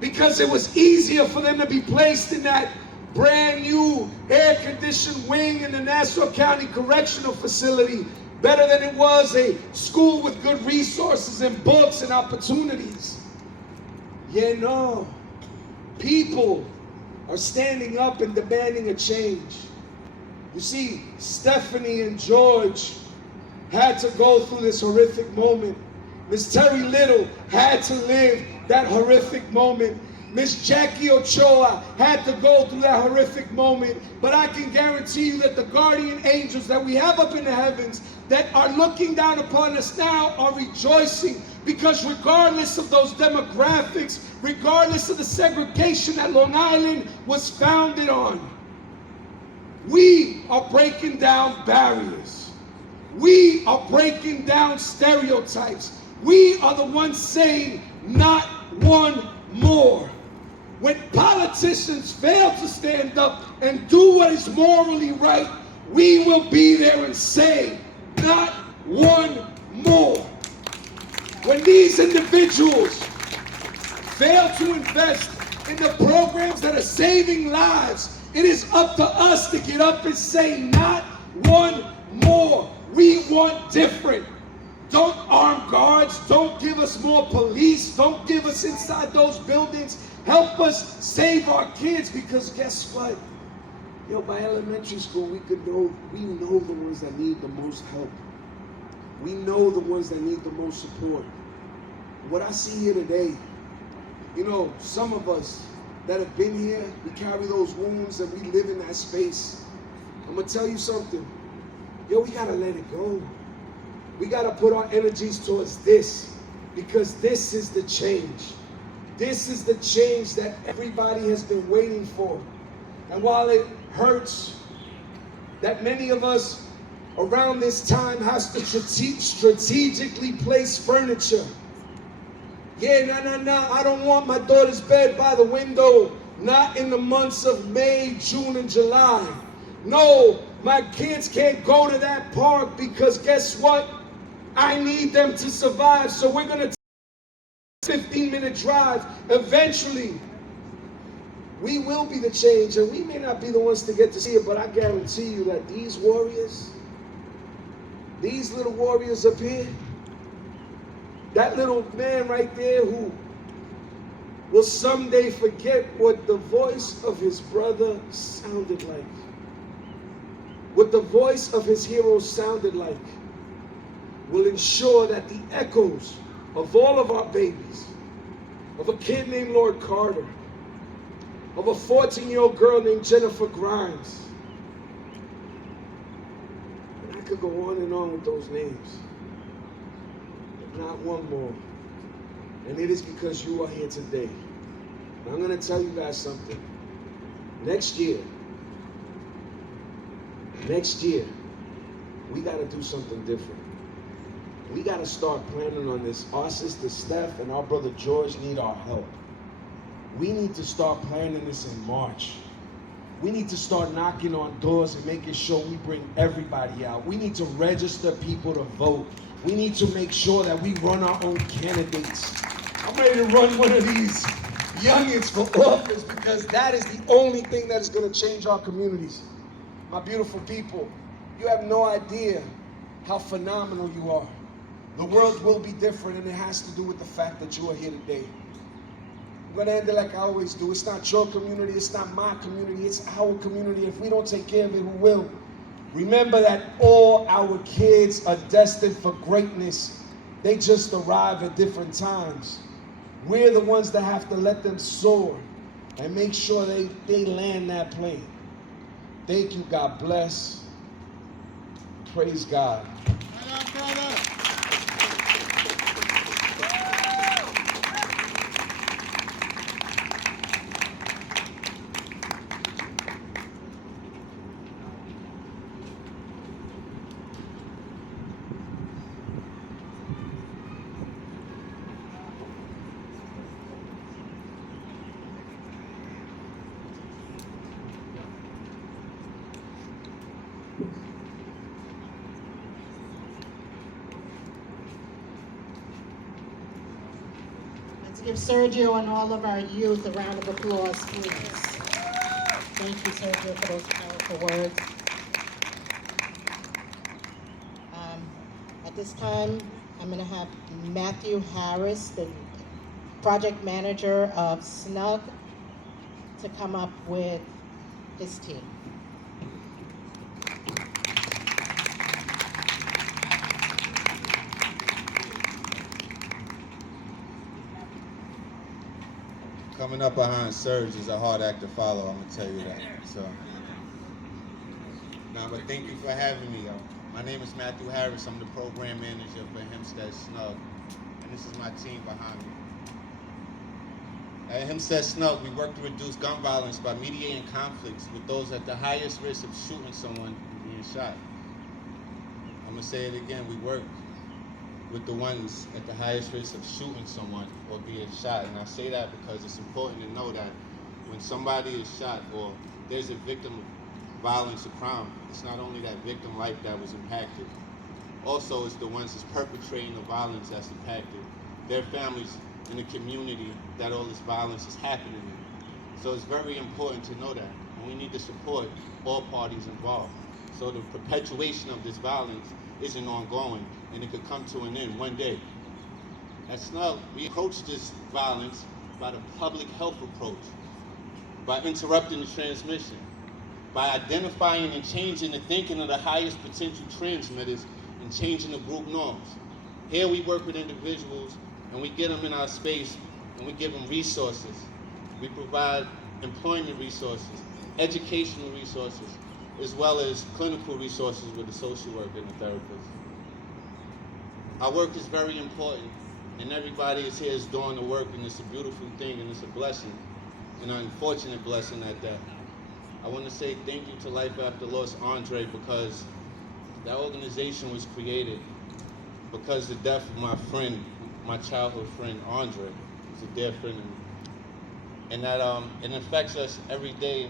Because it was easier for them to be placed in that brand new air-conditioned wing in the Nassau County Correctional Facility, better than it was a school with good resources and books and opportunities. Yeah, no. People are standing up and demanding a change. You see, Stephanie and George had to go through this horrific moment. Miss Terry Little had to live that horrific moment. Miss Jackie Ochoa had to go through that horrific moment, but I can guarantee you that the guardian angels that we have up in the heavens that are looking down upon us now are rejoicing, because regardless of those demographics, regardless of the segregation that Long Island was founded on, we are breaking down barriers. We are breaking down stereotypes. We are the ones saying, not one more. When politicians fail to stand up and do what is morally right, we will be there and say, not one more. When these individuals fail to invest in the programs that are saving lives, it is up to us to get up and say, not one more. We want different. Don't arm guards. Don't give us more police. Don't give us inside those buildings. Help us save our kids, because guess what? Yo, by elementary school, we know the ones that need the most help. We know the ones that need the most support. What I see here today, you know, some of us that have been here, we carry those wounds and we live in that space. I'm gonna tell you something. Yo, we gotta let it go. We gotta put our energies towards this, because this is the change. This is the change that everybody has been waiting for. And while it hurts that many of us around this time has to strategically place furniture. Yeah, I don't want my daughter's bed by the window, not in the months of May, June, and July. No, my kids can't go to that park, because guess what? I need them to survive, so we're gonna take a 15-minute drive. Eventually, we will be the change, and we may not be the ones to get to see it, but I guarantee you that these warriors, these little warriors up here, that little man right there who will someday forget what the voice of his brother sounded like, what the voice of his hero sounded like, will ensure that the echoes of all of our babies, of a kid named Lord Carter, of a 14-year-old girl named Jennifer Grimes, and I could go on and on with those names, but not one more. And it is because you are here today. And I'm going to tell you guys something. Next year, we got to do something different. We got to start planning on this. Our sister Steph and our brother George need our help. We need to start planning this in March. We need to start knocking on doors and making sure we bring everybody out. We need to register people to vote. We need to make sure that we run our own candidates. I'm ready to run one of these youngins for office, because that is the only thing that is going to change our communities. My beautiful people, you have no idea how phenomenal you are. The world will be different, and it has to do with the fact that you are here today. I'm going to end it like I always do. It's not your community, it's not my community, it's our community. If we don't take care of it, who will? Remember that all our kids are destined for greatness. They just arrive at different times. We're the ones that have to let them soar and make sure they land that plane. Thank you. God bless. Praise God. Let's give Sergio and all of our youth a round of applause, please. Thank you, Sergio, for those powerful words. At this time, I'm going to have Matthew Harris, the project manager of SNUG, to come up with his team. Coming up behind Serge is a hard act to follow, I'm gonna tell you that. So, but thank you for having me. My name is Matthew Harris. I'm the program manager for Hempstead Snug, and this is my team behind me. At Hempstead Snug, we work to reduce gun violence by mediating conflicts with those at the highest risk of shooting someone and being shot. I'm gonna say it again, we work with the ones at the highest risk of shooting someone or being shot. And I say that because it's important to know that when somebody is shot or there's a victim of violence or crime, it's not only that victim life that was impacted, also it's the ones that's perpetrating the violence that's impacted, their families in the community that all this violence is happening in. So it's very important to know that, and we need to support all parties involved. So the perpetuation of this violence isn't ongoing, and it could come to an end one day. At Snug, we approach this violence by the public health approach, by interrupting the transmission, by identifying and changing the thinking of the highest potential transmitters and changing the group norms. Here we work with individuals and we get them in our space and we give them resources. We provide employment resources, educational resources, as well as clinical resources with the social worker and the therapist. Our work is very important, and everybody is here is doing the work, and it's a beautiful thing, and it's a blessing, an unfortunate blessing at that. I want to say thank you to Life After Loss Andre, because that organization was created because of the death of my friend, my childhood friend Andre. He's a dear friend of me. And that it affects us every day,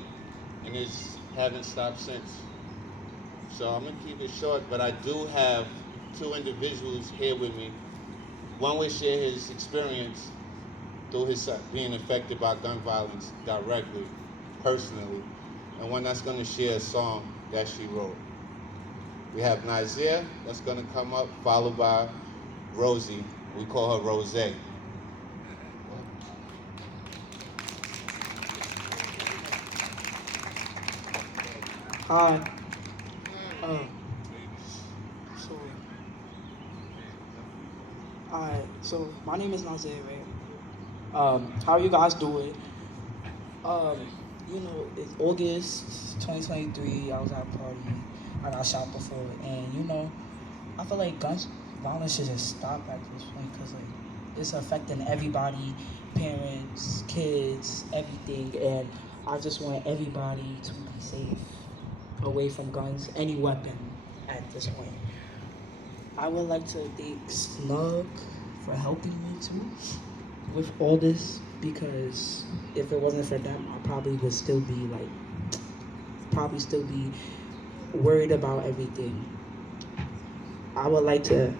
and it's haven't stopped since. So I'm gonna keep it short, but I do have two individuals here with me. One will share his experience through his son being affected by gun violence directly, personally, and one that's gonna share a song that she wrote. We have Nazir that's gonna come up, followed by Rosie. We call her Rose. Hi. So my name is Nazir, right? How are you guys doing? It's August 2023. I was at a party. I got shot before, and I feel like gun violence should just stop at this point, because it's affecting everybody, parents, kids, everything, and I just want everybody to be safe away from guns, any weapon at this point. I would like to thank Snug for helping me too with all this, because if it wasn't for them, I probably would still be worried about everything. I would like to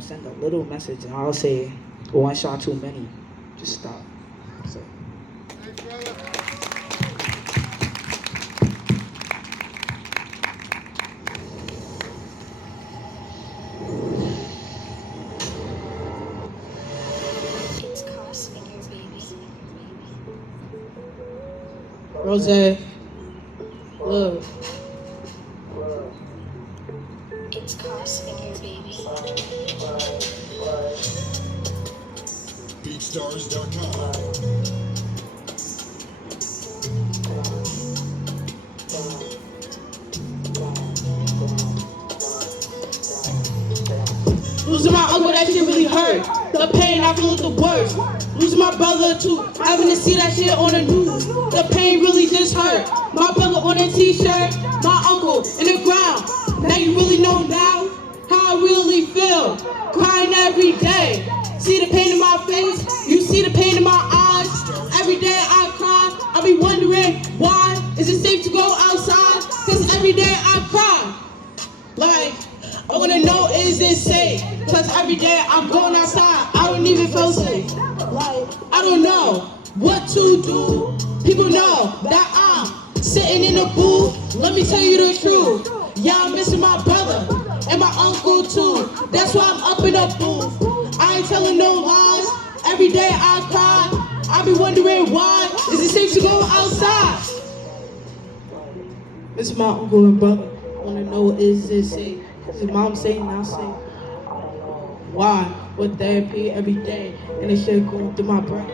send a little message, and I'll say one shot too many, just stop. So. Rose, look. It's costing you, baby. BeatStars.com. Losing my uncle, that shit really hurt. The pain, I feel it the worst. Losing my brother too, having to see that shit on the news. The pain really just hurt. My brother on a t-shirt, my uncle in the ground. Now you really know now how I really feel. Crying every day. See the pain in my face, you see the pain in my eyes. Every day I cry, I be wondering why. Is it safe to go outside? Cause every day I cry. I wanna know, is it safe? Cause every day I'm going outside, I don't even feel safe. I don't know what to do. People know that I'm sitting in the booth. Let me tell you the truth. Yeah, I'm missing my brother and my uncle too. That's why I'm up in the booth. I ain't telling no lies. Every day I cry. I be wondering why. Is it safe to go outside? Miss my uncle and brother. I wanna know, is it safe? His mom saying not safe. Why? With therapy every day, and it shit going through my brain.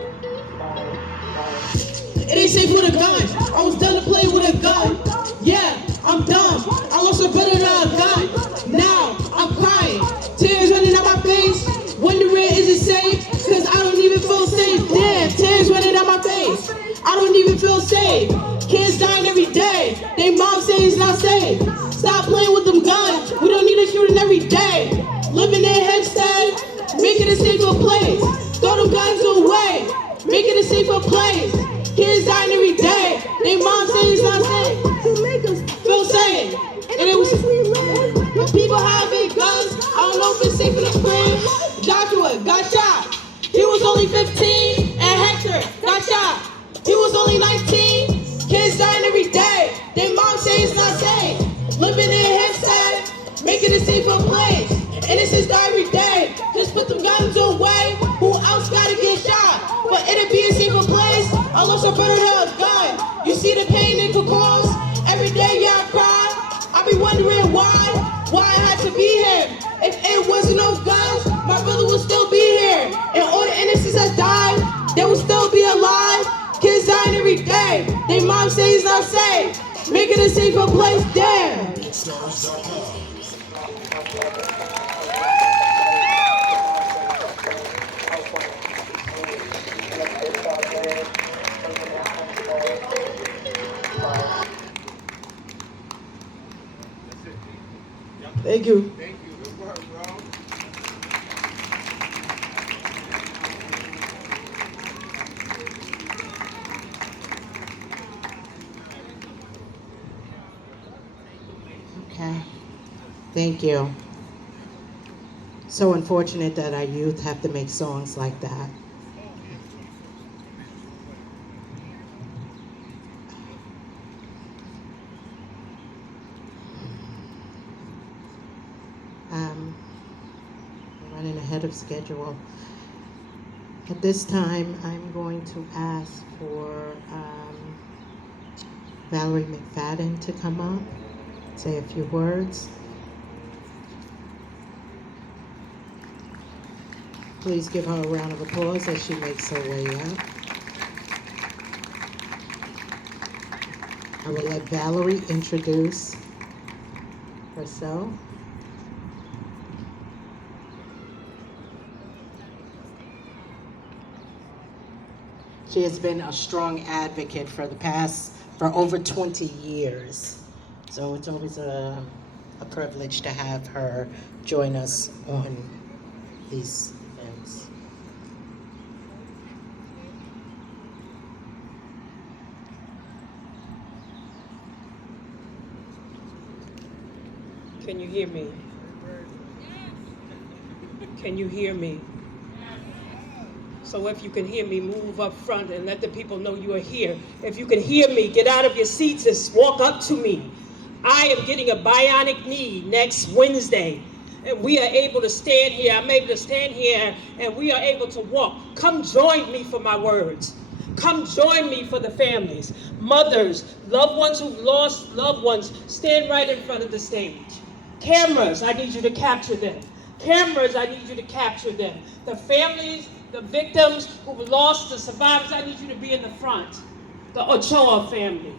It ain't safe with a gun. I was done to play with a gun. Yeah, I'm dumb. I lost a brother to a gun. Now I'm crying. Tears running down my face. Wondering, is it safe? Cause I don't even feel safe. Damn, tears running down my face. I don't even feel safe. Kids dying every day. They mom say it's not safe. Stop playing with them guns. We don't need a shooting every day. Living in Hempstead, make it a safer place. Throw them guns away. Make it a safer place. Kids dying every day. They mom say it's not safe. Feel safe. And it was when people have big guns. I don't know if it's safe in the crib. Joshua got shot. He was only 15, and Hector got shot. He was only 19. Kids dying every day. They mom say it's not safe. Living in Hempstead, making a safer place. Innocents die every day. Just put them guns away. Who else gotta get shot? But it'll be a safer place. I lost a brother to a gun. You see the pain it could cause? Every day y'all cry. I be wondering why I had to be here. If it wasn't no guns, my brother would still be here. And all the innocents that died, they would still be alive. Kids dying every day. They mom say it's not safe. Make it a safer place. Damn. Thank you. Thank you. Good work, bro. Okay, thank you. So unfortunate that our youth have to make songs like that. We're running ahead of schedule. At this time, I'm going to ask for Valerie McFadden to come up, say a few words. Please give her a round of applause as she makes her way up. I will let Valerie introduce herself. She has been a strong advocate for over 20 years. So it's always a privilege to have her join us on these events. Can you hear me? Can you hear me? So if you can hear me, move up front and let the people know you are here. If you can hear me, get out of your seats and walk up to me. I am getting a bionic knee next Wednesday. And we are able to stand here. I'm able to stand here and we are able to walk. Come join me for my words. Come join me for the families. Mothers, loved ones who've lost loved ones, stand right in front of the stage. Cameras, I need you to capture them. Cameras, I need you to capture them. The families, the victims who've lost, the survivors, I need you to be in the front. The Ochoa family,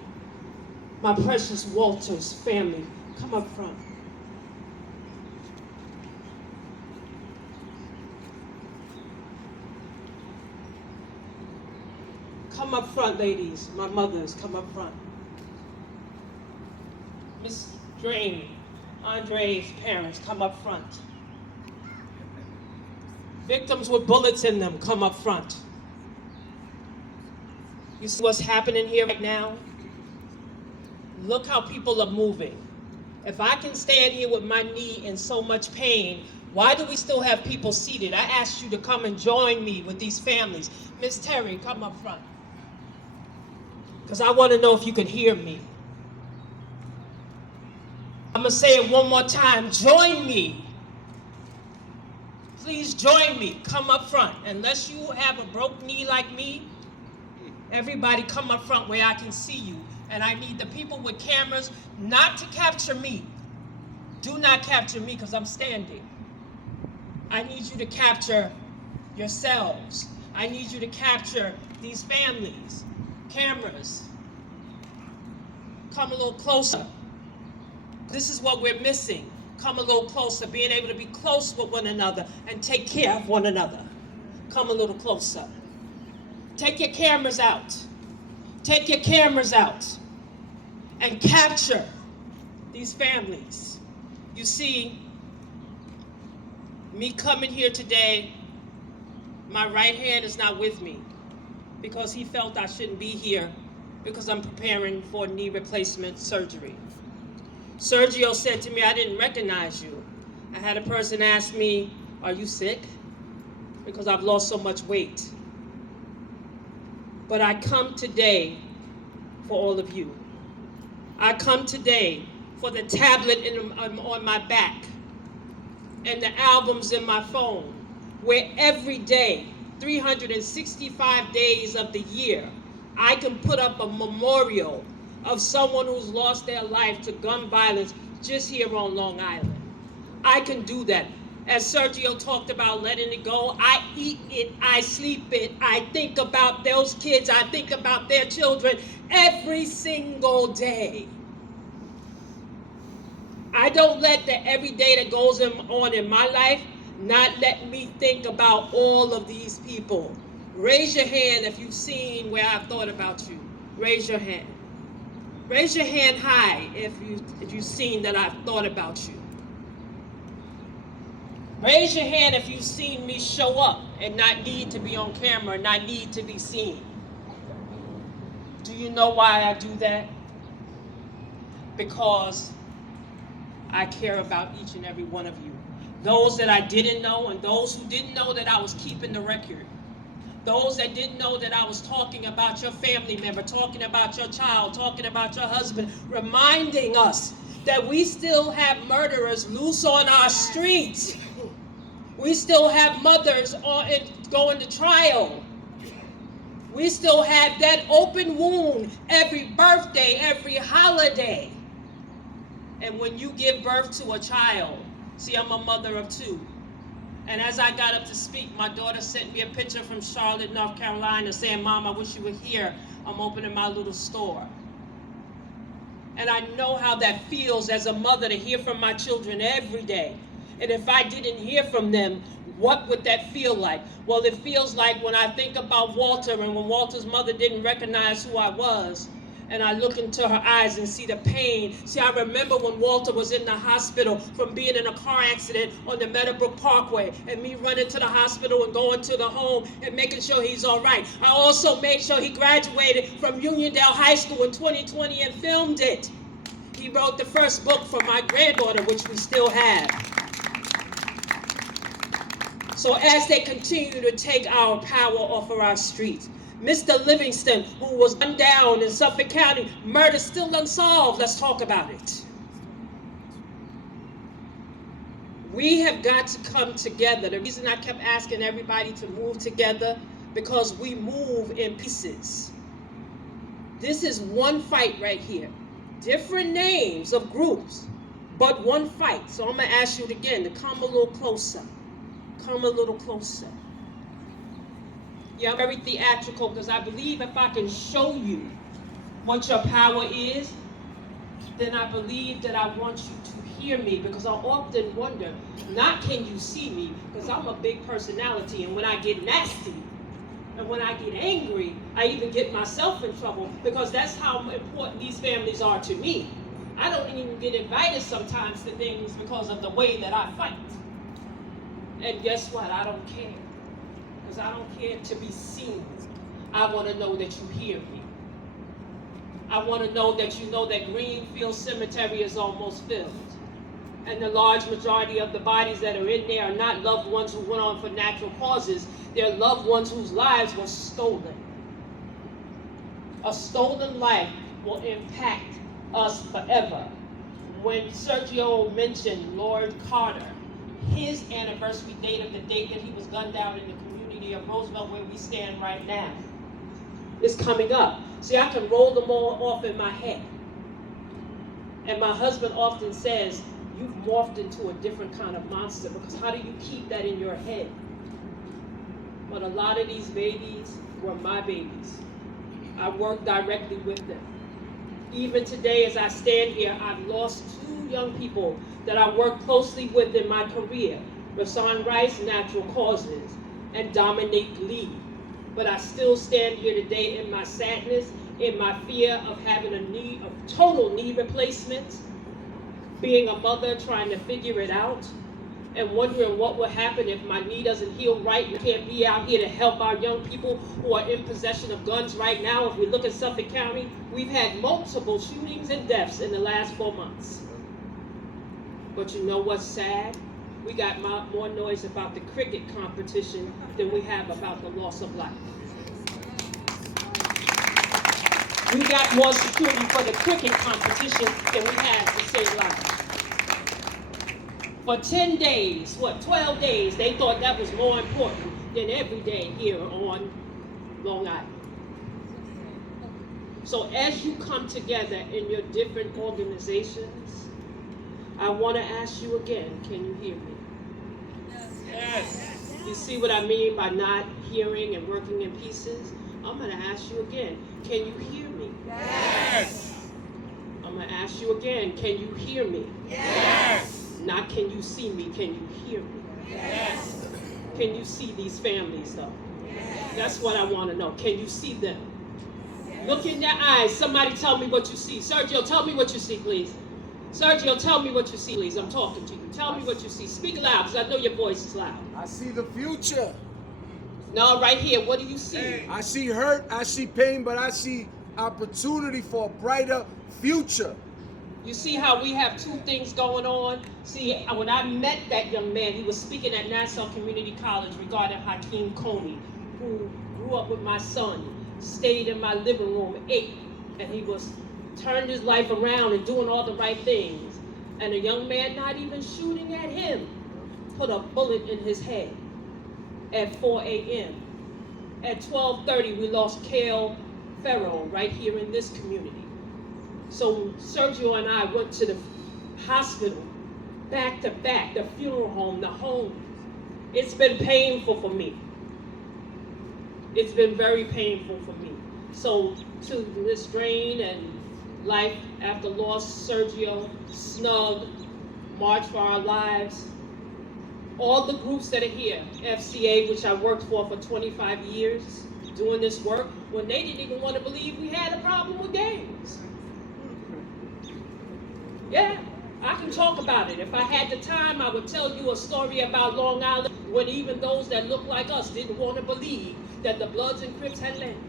my precious Walters family, come up front. Come up front, ladies, my mothers, come up front. Miss Drain, Andre's parents, come up front. Victims with bullets in them, come up front. You see what's happening here right now? Look how people are moving. If I can stand here with my knee in so much pain, why do we still have people seated? I asked you to come and join me with these families. Miss Terry, come up front. Because I want to know if you can hear me. I'm going to say it one more time. Join me. Please join me. Come up front. Unless you have a broke knee like me, everybody come up front where I can see you. And I need the people with cameras not to capture me. Do not capture me because I'm standing. I need you to capture yourselves. I need you to capture these families. Cameras, come a little closer. This is what we're missing. Come a little closer, being able to be close with one another and take care of one another. Come a little closer. Take your cameras out. Take your cameras out and capture these families. You see, me coming here today, my right hand is not with me because he felt I shouldn't be here because I'm preparing for knee replacement surgery. Sergio said to me, I didn't recognize you. I had a person ask me, are you sick? Because I've lost so much weight. But I come today for all of you. I come today for the tablet on my back and the albums in my phone, where every day, 365 days of the year, I can put up a memorial of someone who's lost their life to gun violence just here on Long Island. I can do that. As Sergio talked about letting it go, I eat it, I sleep it, I think about those kids, I think about their children every single day. I don't let the every day that goes on in my life not let me think about all of these people. Raise your hand if you've seen where I've thought about you. Raise your hand. Raise your hand high if you've seen that I've thought about you. Raise your hand if you've seen me show up and not need to be on camera, and not need to be seen. Do you know why I do that? Because I care about each and every one of you. Those that I didn't know and those who didn't know that I was keeping the record. Those that didn't know that I was talking about your family member, talking about your child, talking about your husband, reminding us that we still have murderers loose on our streets. We still have mothers going to trial. We still have that open wound every birthday, every holiday. And when you give birth to a child, see, I'm a mother of two. And as I got up to speak, my daughter sent me a picture from Charlotte, North Carolina, saying, Mom, I wish you were here. I'm opening my little store. And I know how that feels as a mother to hear from my children every day. And if I didn't hear from them, what would that feel like? Well, it feels like when I think about Walter and when Walter's mother didn't recognize who I was, and I look into her eyes and see the pain. See, I remember when Walter was in the hospital from being in a car accident on the Meadowbrook Parkway and me running to the hospital and going to the home and making sure he's all right. I also made sure he graduated from Uniondale High School in 2020 and filmed it. He wrote the first book for my granddaughter, which we still have. So as they continue to take our power off of our streets, Mr. Livingston, who was gunned down in Suffolk County, murder still unsolved. Let's talk about it. We have got to come together. The reason I kept asking everybody to move together, because we move in pieces. This is one fight right here. Different names of groups, but one fight. So I'm going to ask you again to come a little closer. Come a little closer. Yeah, I'm very theatrical because I believe if I can show you what your power is, then I believe that I want you to hear me, because I often wonder, not can you see me, because I'm a big personality, and when I get nasty and when I get angry, I even get myself in trouble, because that's how important these families are to me. I don't even get invited sometimes to things because of the way that I fight. And guess what? I don't care. Because I don't care to be seen. I want to know that you hear me. I want to know that you know that Greenfield Cemetery is almost filled. And the large majority of the bodies that are in there are not loved ones who went on for natural causes. They're loved ones whose lives were stolen. A stolen life will impact us forever. When Sergio mentioned Lord Carter, his anniversary date of the date that he was gunned down in the community of Roosevelt, where we stand right now, is coming up. See, I can roll them all off in my head. And my husband often says, you've morphed into a different kind of monster, because how do you keep that in your head? But a lot of these babies were my babies. I work directly with them. Even today, as I stand here, I've lost 2 young people that I worked closely with in my career, Rasan Rice, Natural Causes, and Dominique Lee. But I still stand here today in my sadness, in my fear of having a total knee replacement, being a mother trying to figure it out, and wondering what will happen if my knee doesn't heal right and can't be out here to help our young people who are in possession of guns right now. If we look at Suffolk County, we've had multiple shootings and deaths in the last 4 months. But you know what's sad? We got more noise about the cricket competition than we have about the loss of life. We got more security for the cricket competition than we have to save lives. For 10 days, 12 days, they thought that was more important than every day here on Long Island. So as you come together in your different organizations, I want to ask you again, can you hear me? Yes. You see what I mean by not hearing and working in pieces? I'm going to ask you again, can you hear me? Yes. I'm going to ask you again, can you hear me? Yes. Not can you see me, can you hear me? Yes. Can you see these families though? Yes. That's what I want to know. Can you see them? Yes. Look in their eyes. Somebody tell me what you see. Sergio, tell me what you see, please. Sergio, tell me what you see, please. I'm talking to you. Tell me what you see. Speak loud, because I know your voice is loud. I see the future. No, right here. What do you see? I see hurt, I see pain, but I see opportunity for a brighter future. You see how we have 2 things going on? See, when I met that young man, he was speaking at Nassau Community College regarding Hakeem Comey, who grew up with my son, stayed in my living room, ate, and he was turned his life around and doing all the right things. And a young man not even shooting at him put a bullet in his head at 4 a.m. At 12:30, we lost Cale Farrell right here in this community. So Sergio and I went to the hospital, back to back, the funeral home, the home. It's been painful for me. It's been very painful for me. So to Ms. Drain and Life After Loss, Sergio, Snug, March for Our Lives, all the groups that are here, FCA, which I worked for 25 years, doing this work, when they didn't even want to believe we had a problem with gangs. Yeah, I can talk about it. If I had the time, I would tell you a story about Long Island when even those that look like us didn't want to believe that the Bloods and Crips had landed.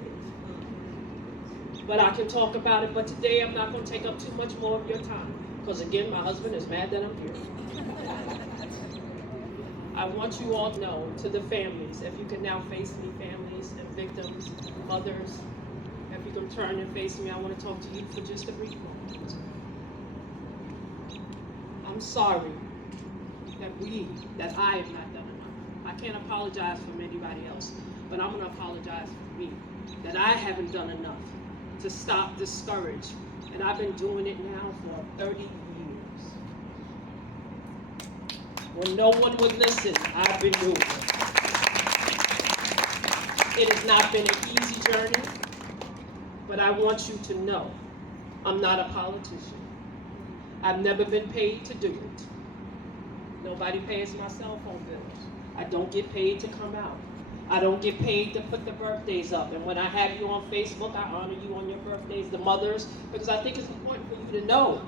But I can talk about it, but today I'm not going to take up too much more of your time. Because again, my husband is mad that I'm here. I want you all to know, to the families, if you can now face me, families and victims, mothers, if you can turn and face me, I want to talk to you for just a brief moment. I'm sorry that I have not done enough. I can't apologize for anybody else, but I'm going to apologize for me, that I haven't done enough to stop this scourge. And I've been doing it now for 30 years. When no one would listen, I've been doing it. It has not been an easy journey, but I want you to know I'm not a politician. I've never been paid to do it. Nobody pays my cell phone bills. I don't get paid to come out. I don't get paid to put the birthdays up. And when I have you on Facebook, I honor you on your birthdays, the mothers, because I think it's important for you to know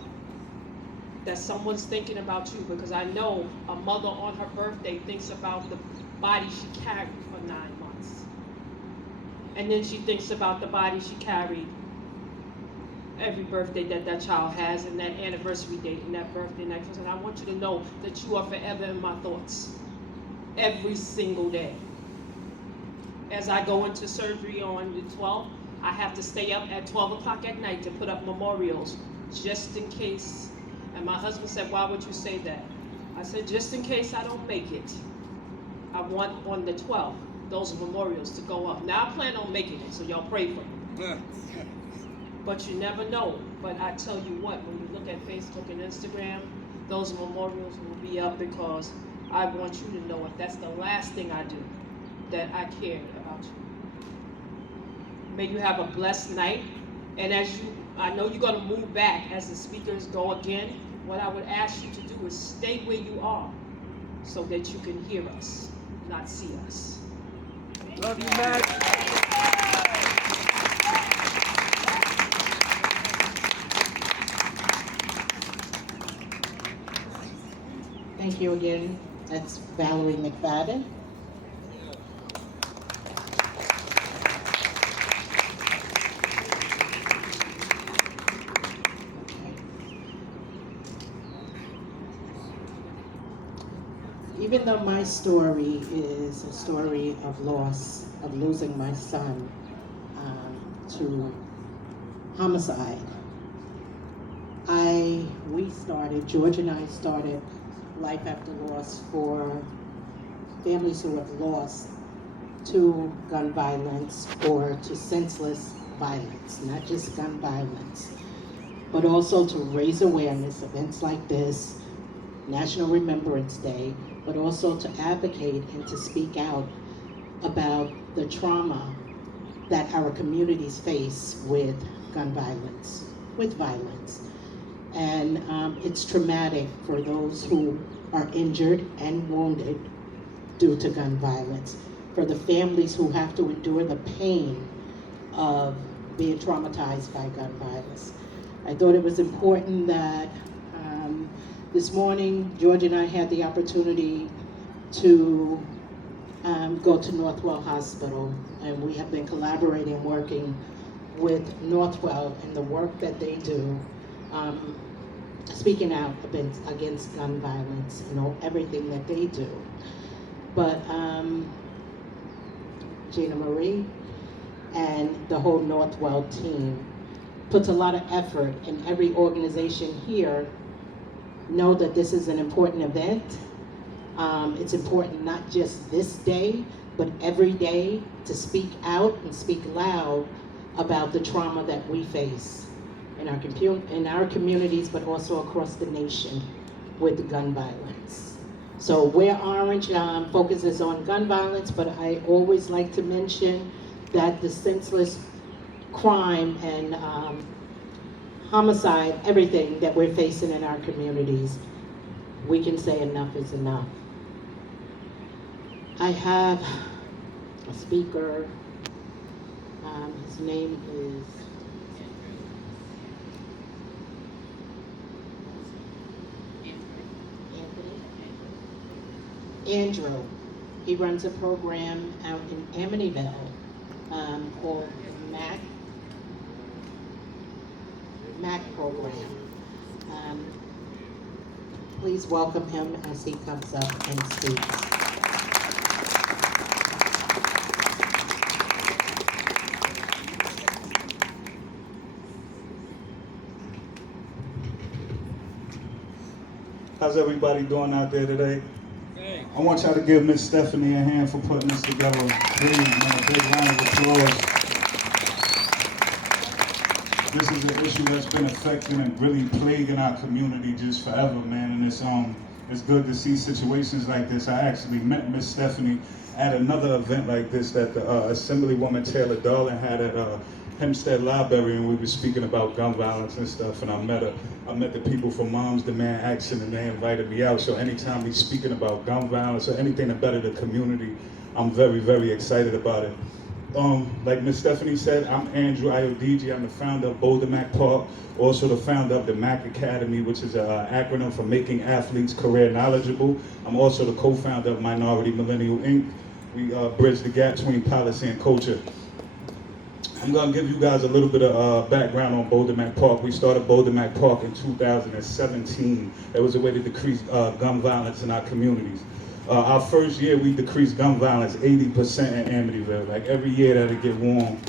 that someone's thinking about you, because I know a mother on her birthday thinks about the body she carried for 9 months. And then she thinks about the body she carried every birthday that that child has, and that anniversary date, and that birthday night. And I want you to know that you are forever in my thoughts, every single day. As I go into surgery on the 12th, I have to stay up at 12 o'clock at night to put up memorials, just in case. And my husband said, why would you say that? I said, just in case I don't make it. I want on the 12th, those memorials to go up. Now I plan on making it, so y'all pray for me. But you never know. But I tell you what, when you look at Facebook and Instagram, those memorials will be up, because I want you to know, if that's the last thing I do, that I cared about you. May you have a blessed night. And I know you're gonna move back as the speakers go again. What I would ask you to do is stay where you are so that you can hear us, not see us. Love you, Matt. Thank you again. That's Valerie McFadden. Even though my story is a story of loss, of losing my son to homicide, George and I started Life After Loss for families who have lost to gun violence or to senseless violence, not just gun violence, but also to raise awareness, events like this, National Remembrance Day, but also to advocate and to speak out about the trauma that our communities face with gun violence, with violence. And it's traumatic for those who are injured and wounded due to gun violence, for the families who have to endure the pain of being traumatized by gun violence. I thought it was important that this morning, George and I had the opportunity to go to Northwell Hospital, and we have been collaborating, working with Northwell and the work that they do, speaking out against gun violence and everything that they do. But Gina Marie and the whole Northwell team puts a lot of effort, and every organization here know that this is an important event. It's important not just this day, but every day to speak out and speak loud about the trauma that we face in our communities, but also across the nation with gun violence. So Wear Orange focuses on gun violence, but I always like to mention that the senseless crime and homicide, everything that we're facing in our communities, we can say enough is enough. I have a speaker, his name is Andrew. He runs a program out in Amityville called MAC program. Please welcome him as he comes up and speaks. How's everybody doing out there today? I want y'all to give Miss Stephanie a hand for putting this together. Please, man, a big round of applause. This is an issue that's been affecting and really plaguing our community just forever, man. And it's good to see situations like this. I actually met Miss Stephanie at another event like this that the Assemblywoman Taylor Darling had at Hempstead Library, and we were speaking about gun violence and stuff, and I met her. I met the people from Moms Demand Action, and they invited me out. So anytime he's speaking about gun violence or anything to better the community, I'm very, very excited about it. Like Miss Stephanie said, I'm Andrew Iodiji. I'm the founder of Boulder Mac Park, also the founder of the Mac Academy, which is an acronym for Making Athletes Career Knowledgeable. I'm also the co-founder of Minority Millennial Inc. We bridge the gap between policy and culture. I'm gonna give you guys a little bit of background on Boulder Mac Park. We started Boulder Mac Park in 2017. It was a way to decrease gun violence in our communities. Our first year, we decreased gun violence 80% in Amityville. Like every year that it get warm.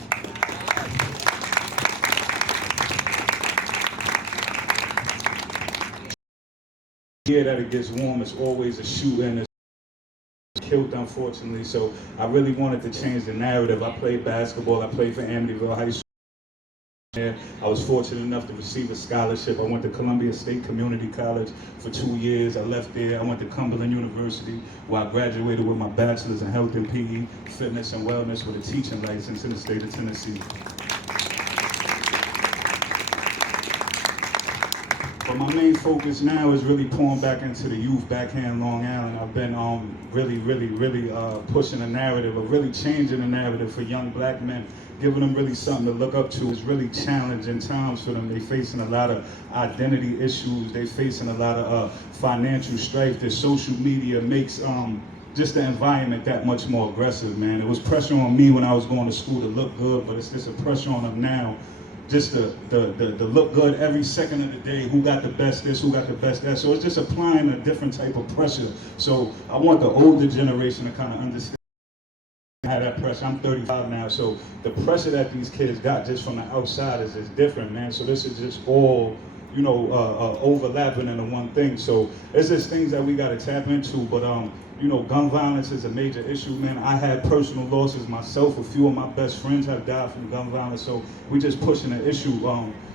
Year that it gets warm, it's always a shooting. Killed, unfortunately, so I really wanted to change the narrative. I played basketball, I played for Amityville High School. I was fortunate enough to receive a scholarship. I went to Columbia State Community College for 2 years. I left there. I went to Cumberland University, where I graduated with my bachelor's in health and PE, fitness and wellness with a teaching license in the state of Tennessee. But my main focus now is really pouring back into the youth back here in Long Island. I've been really pushing the narrative, of really changing the narrative for young black men, giving them really something to look up to. It's really challenging times for them. They're facing a lot of identity issues. They're facing a lot of financial strife. Their social media makes just the environment that much more aggressive, man. It was pressure on me when I was going to school to look good, but it's just a pressure on them now. Just to look good every second of the day, who got the best this, who got the best that. So it's just applying a different type of pressure. So I want the older generation to kind of understand how that pressure. I'm 35 now, so the pressure that these kids got just from the outside is just different, man. So this is just all, you know, overlapping into one thing. So it's just things that we got to tap into. But you know, gun violence is a major issue, man. I had personal losses myself. A few of my best friends have died from gun violence. So we just pushing the issue.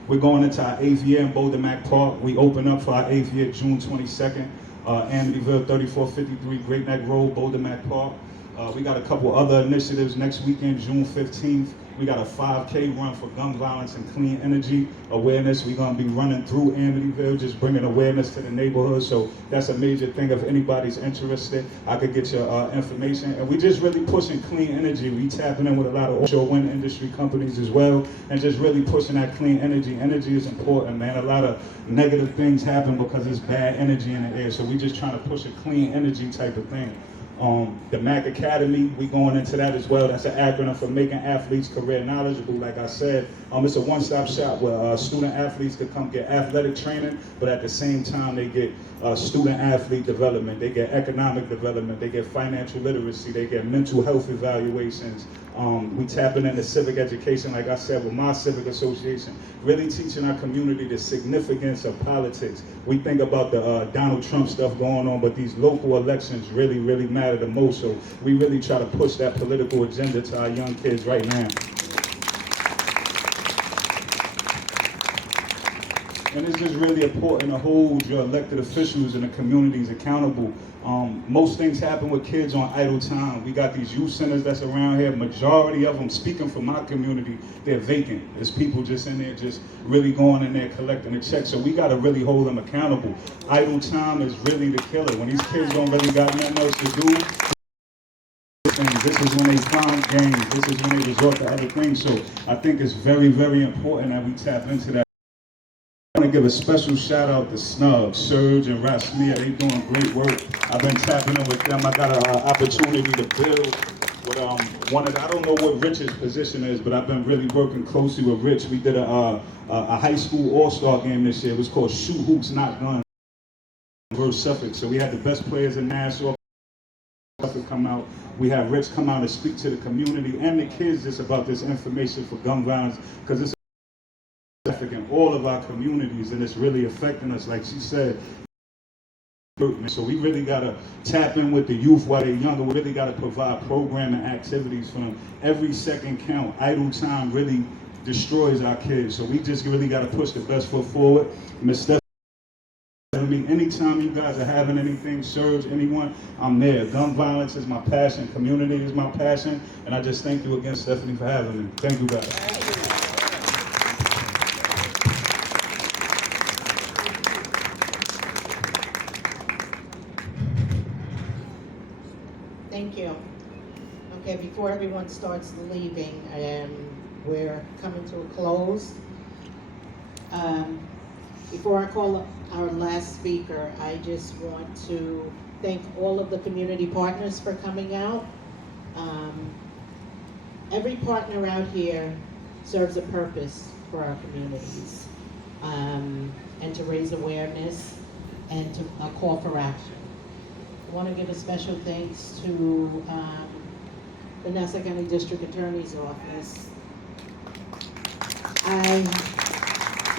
We're going into our 8th year in Boulder Mac Park. We open up for our 8th year June 22nd. Amityville 3453 Great Neck Road, Boulder Mac Park. We got a couple other initiatives next weekend, June 15th. We got a 5K run for gun violence and clean energy awareness. We're gonna be running through Amityville, just bringing awareness to the neighborhood. So that's a major thing. If anybody's interested, I could get your information. And we just really pushing clean energy. We tapping in with a lot of offshore wind industry companies as well, and just really pushing that clean energy. Energy is important, man. A lot of negative things happen because there's bad energy in the air. So we just trying to push a clean energy type of thing. The MAC Academy, we going into that as well. That's an acronym for Making Athletes Career Knowledgeable. Like I said, it's a one-stop shop where student athletes could come get athletic training, but at the same time they get student athlete development, they get economic development, they get financial literacy, they get mental health evaluations. We tapping into civic education, like I said, with my civic association, really teaching our community the significance of politics. We think about the Donald Trump stuff going on, but these local elections really, really matter the most. So we really try to push that political agenda to our young kids right now. And it's just really important to hold your elected officials and the communities accountable. Most things happen with kids on idle time. We got these youth centers that's around here. Majority of them, speaking for my community, they're vacant. There's people just in there just really going in there collecting a check. So we got to really hold them accountable. Idle time is really the killer. When these kids don't really got nothing else to do, this is when they find games. This is when they resort to other things. So I think it's very, very important that we tap into that. I want to give a special shout out to Snug, Serge, and Rasmia. They doing great work. I've been tapping in with them. I got an opportunity to build with one of the, I don't know what Rich's position is, but I've been really working closely with Rich. We did a high school all-star game this year. It was called Shoot Hoops, Not Guns versus Suffolk. So we had the best players in Nassau come out. We had Rich come out and speak to the community and the kids just about this information for gun violence, because it's in all of our communities, and it's really affecting us, like she said. So we really got to tap in with the youth while they're younger. We really got to provide programming activities for them. Every second count. Idle time really destroys our kids. So we just really got to push the best foot forward. Ms. Stephanie, anytime you guys are having anything, Serge, anyone, I'm there. Gun violence is my passion. Community is my passion. And I just thank you again, Stephanie, for having me. Thank you, guys. Thank you. Okay, before everyone starts leaving, we're coming to a close. Before I call our last speaker, I just want to thank all of the community partners for coming out. Every partner out here serves a purpose for our communities, and to raise awareness and to a call for action. I want to give a special thanks to the Nassau County District Attorney's Office. I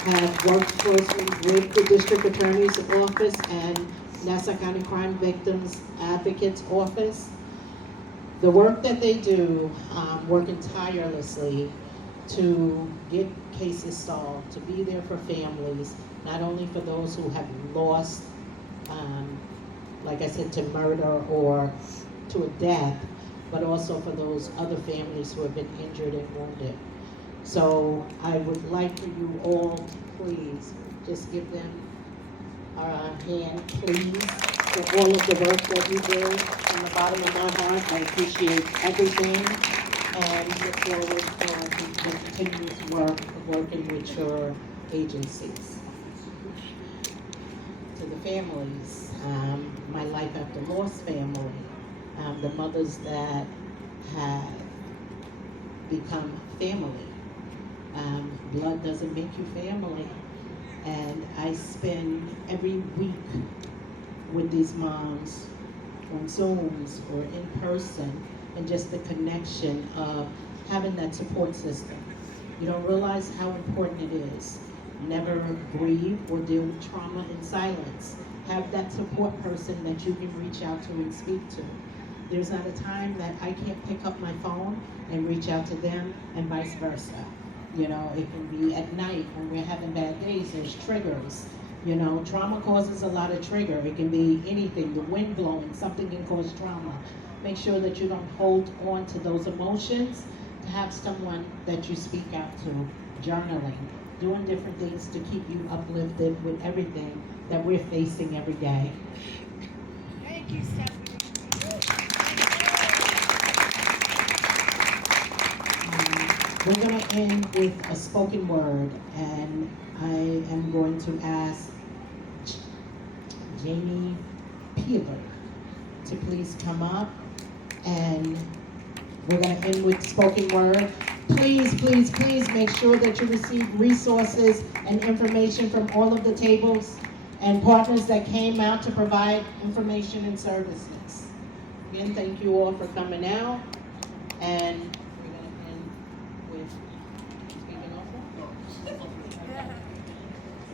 have worked closely with the District Attorney's Office and Nassau County Crime Victims Advocates Office. The work that they do, working tirelessly to get cases solved, to be there for families, not only for those who have lost, like I said, to murder or to a death, but also for those other families who have been injured and wounded. So I would like for you all to please just give them a hand, please, for all of the work that you do. From the bottom of my heart, I appreciate everything and look forward to the continuous work of working with your agencies. To the families, my Life After Loss family, the mothers that have become family. Blood doesn't make you family. And I spend every week with these moms on Zooms or in person, and just the connection of having that support system. You don't realize how important it is. Never grieve or deal with trauma in silence. Have that support person that you can reach out to and speak to. There's not a time that I can't pick up my phone and reach out to them, and vice versa. You know, it can be at night when we're having bad days, there's triggers. You know, trauma causes a lot of trigger. It can be anything, the wind blowing, something can cause trauma. Make sure that you don't hold on to those emotions, to have someone that you speak out to, journaling, doing different things to keep you uplifted with everything that we're facing every day. Thank you, Stephanie. We're going to end with a spoken word, and I am going to ask Jamie Peeler to please come up, and we're going to end with spoken word. Please, please, please make sure that you receive resources and information from all of the tables and partners that came out to provide information and services. Again, thank you all for coming out, and we're going to end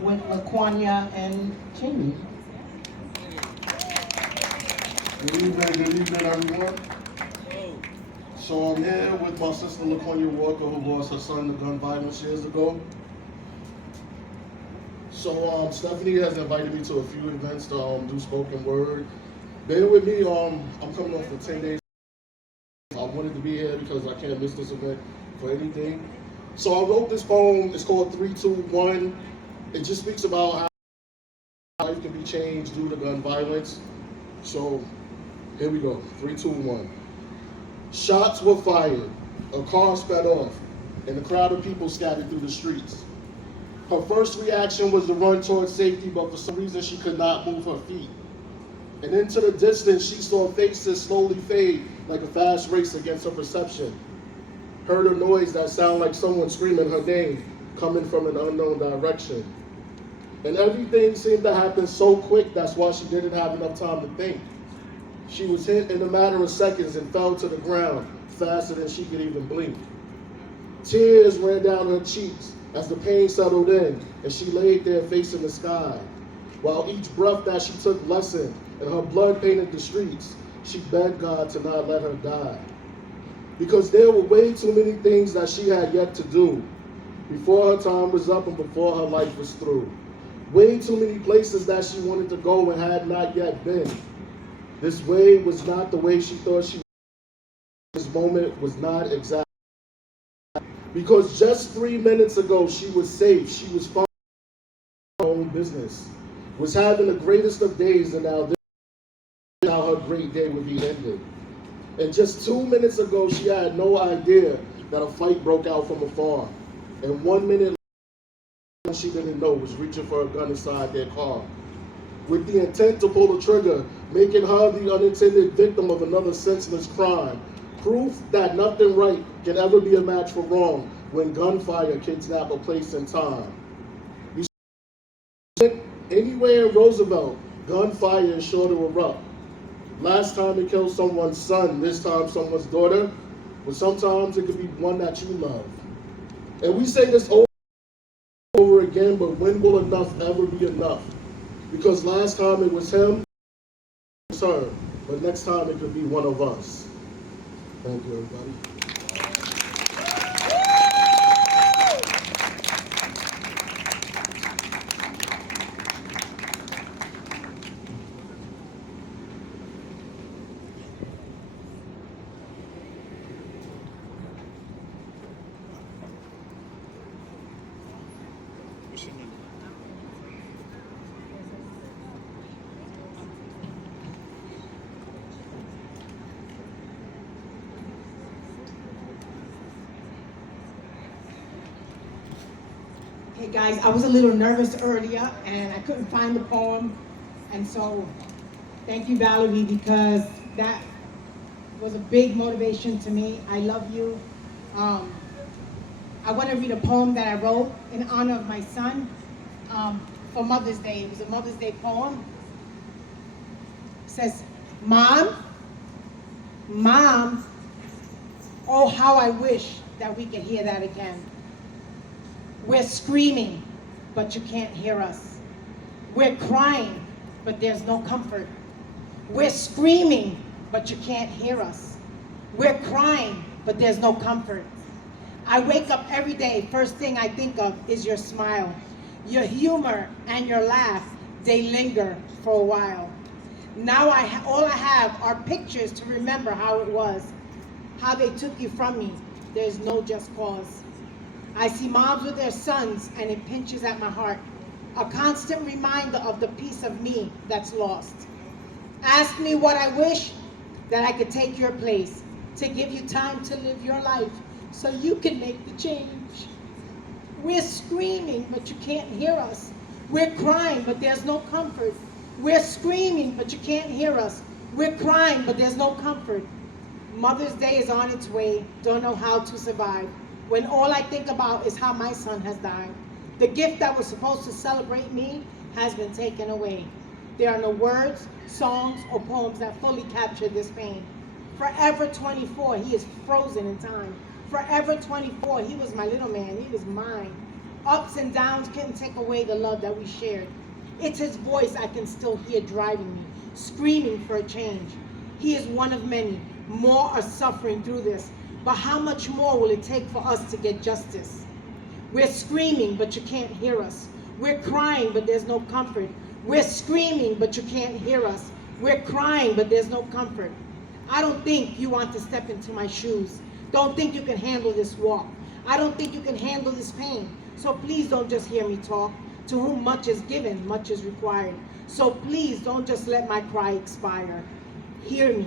with LaQuania and Jamie. Good evening, everyone. So I'm here with my sister LaQuania Walker, who lost her son to gun violence years ago. So Stephanie has invited me to a few events to do spoken word. Bear with me, I'm coming off for 10 days. I wanted to be here because I can't miss this event for anything. So I wrote this poem, it's called 3, 2, 1. It just speaks about how life can be changed due to gun violence. So here we go, 3, 2, 1. Shots were fired, a car sped off, and a crowd of people scattered through the streets. Her first reaction was to run towards safety, but for some reason she could not move her feet. And into the distance, she saw faces slowly fade like a fast race against her perception. Heard a noise that sounded like someone screaming her name, coming from an unknown direction. And everything seemed to happen so quick, that's why she didn't have enough time to think. She was hit in a matter of seconds and fell to the ground faster than she could even blink. Tears ran down her cheeks as the pain settled in, and she laid there facing the sky. While each breath that she took lessened and her blood painted the streets, she begged God to not let her die. Because there were way too many things that she had yet to do before her time was up and before her life was through. Way too many places that she wanted to go and had not yet been. This way was not the way she thought she was. This moment was not exact. Because just 3 minutes ago, she was safe. She was fine in her own business. Was having the greatest of days, and now her great day would be ended. And just 2 minutes ago, she had no idea that a fight broke out from afar. And 1 minute later, she didn't know was reaching for a gun inside their car, with the intent to pull the trigger, making her the unintended victim of another senseless crime. Proof that nothing right can ever be a match for wrong when gunfire kidnap a place and time. Anywhere in Roosevelt, gunfire is sure to erupt. Last time it killed someone's son, this time someone's daughter, but sometimes it could be one that you love. And we say this over and over again, but when will enough ever be enough? Because last time it was him, it was her, but next time it could be one of us. Thank you, everybody. guys, I was a little nervous earlier and I couldn't find the poem. And so thank you, Valerie, because that was a big motivation to me. I love you. I want to read a poem that I wrote in honor of my son for Mother's Day. It was a Mother's Day poem. It says, Mom, oh how I wish that we could hear that again. We're screaming, but you can't hear us. We're crying, but there's no comfort. We're screaming, but you can't hear us. We're crying, but there's no comfort. I wake up every day, first thing I think of is your smile. Your humor and your laugh, they linger for a while. Now all I have are pictures to remember how it was, how they took you from me. There's no just cause. I see moms with their sons and it pinches at my heart. A constant reminder of the piece of me that's lost. Ask me what I wish, that I could take your place, to give you time to live your life so you can make the change. We're screaming, but you can't hear us. We're crying, but there's no comfort. We're screaming, but you can't hear us. We're crying, but there's no comfort. Mother's Day is on its way, don't know how to survive, when all I think about is how my son has died. The gift that was supposed to celebrate me has been taken away. There are no words, songs, or poems that fully capture this pain. Forever 24, he is frozen in time. Forever 24, he was my little man, he was mine. Ups and downs couldn't take away the love that we shared. It's his voice I can still hear driving me, screaming for a change. He is one of many. More are suffering through this. But how much more will it take for us to get justice? We're screaming, but you can't hear us. We're crying, but there's no comfort. We're screaming, but you can't hear us. We're crying, but there's no comfort. I don't think you want to step into my shoes. Don't think you can handle this walk. I don't think you can handle this pain. So please don't just hear me talk. To whom much is given, much is required. So please don't just let my cry expire. Hear me,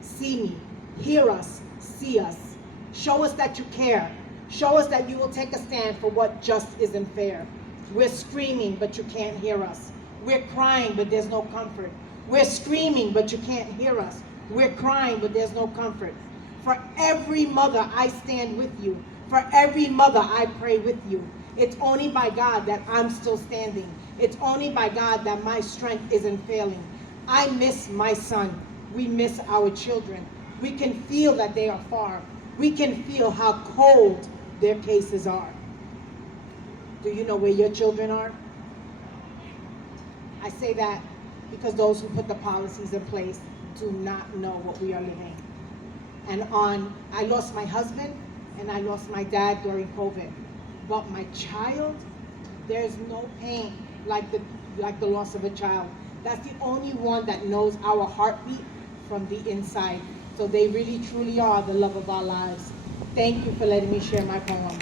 see me, hear us, see us. Show us that you care. Show us that you will take a stand for what just isn't fair. We're screaming, but you can't hear us. We're crying, but there's no comfort. We're screaming, but you can't hear us. We're crying, but there's no comfort. For every mother, I stand with you. For every mother, I pray with you. It's only by God that I'm still standing. It's only by God that my strength isn't failing. I miss my son. We miss our children. We can feel that they are far. We can feel how cold their cases are. Do you know where your children are? I say that because those who put the policies in place do not know what we are living. And I lost my husband and I lost my dad during COVID. But my child, there's no pain like the loss of a child. That's the only one that knows our heartbeat from the inside. So they really truly are the love of our lives. Thank you for letting me share my poem.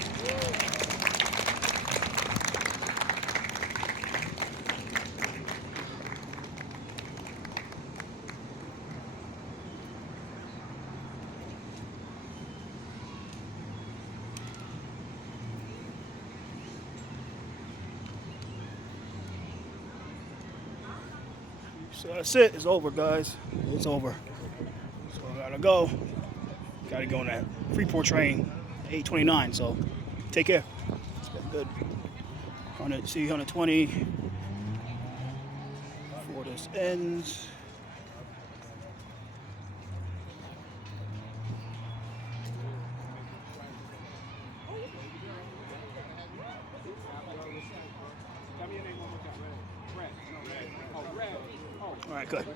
So that's it. It's over, guys. It's over. So I gotta go. Gotta go on that Freeport train, 8:29. So take care. It's been good. See you on the 20 before this ends. All right, good.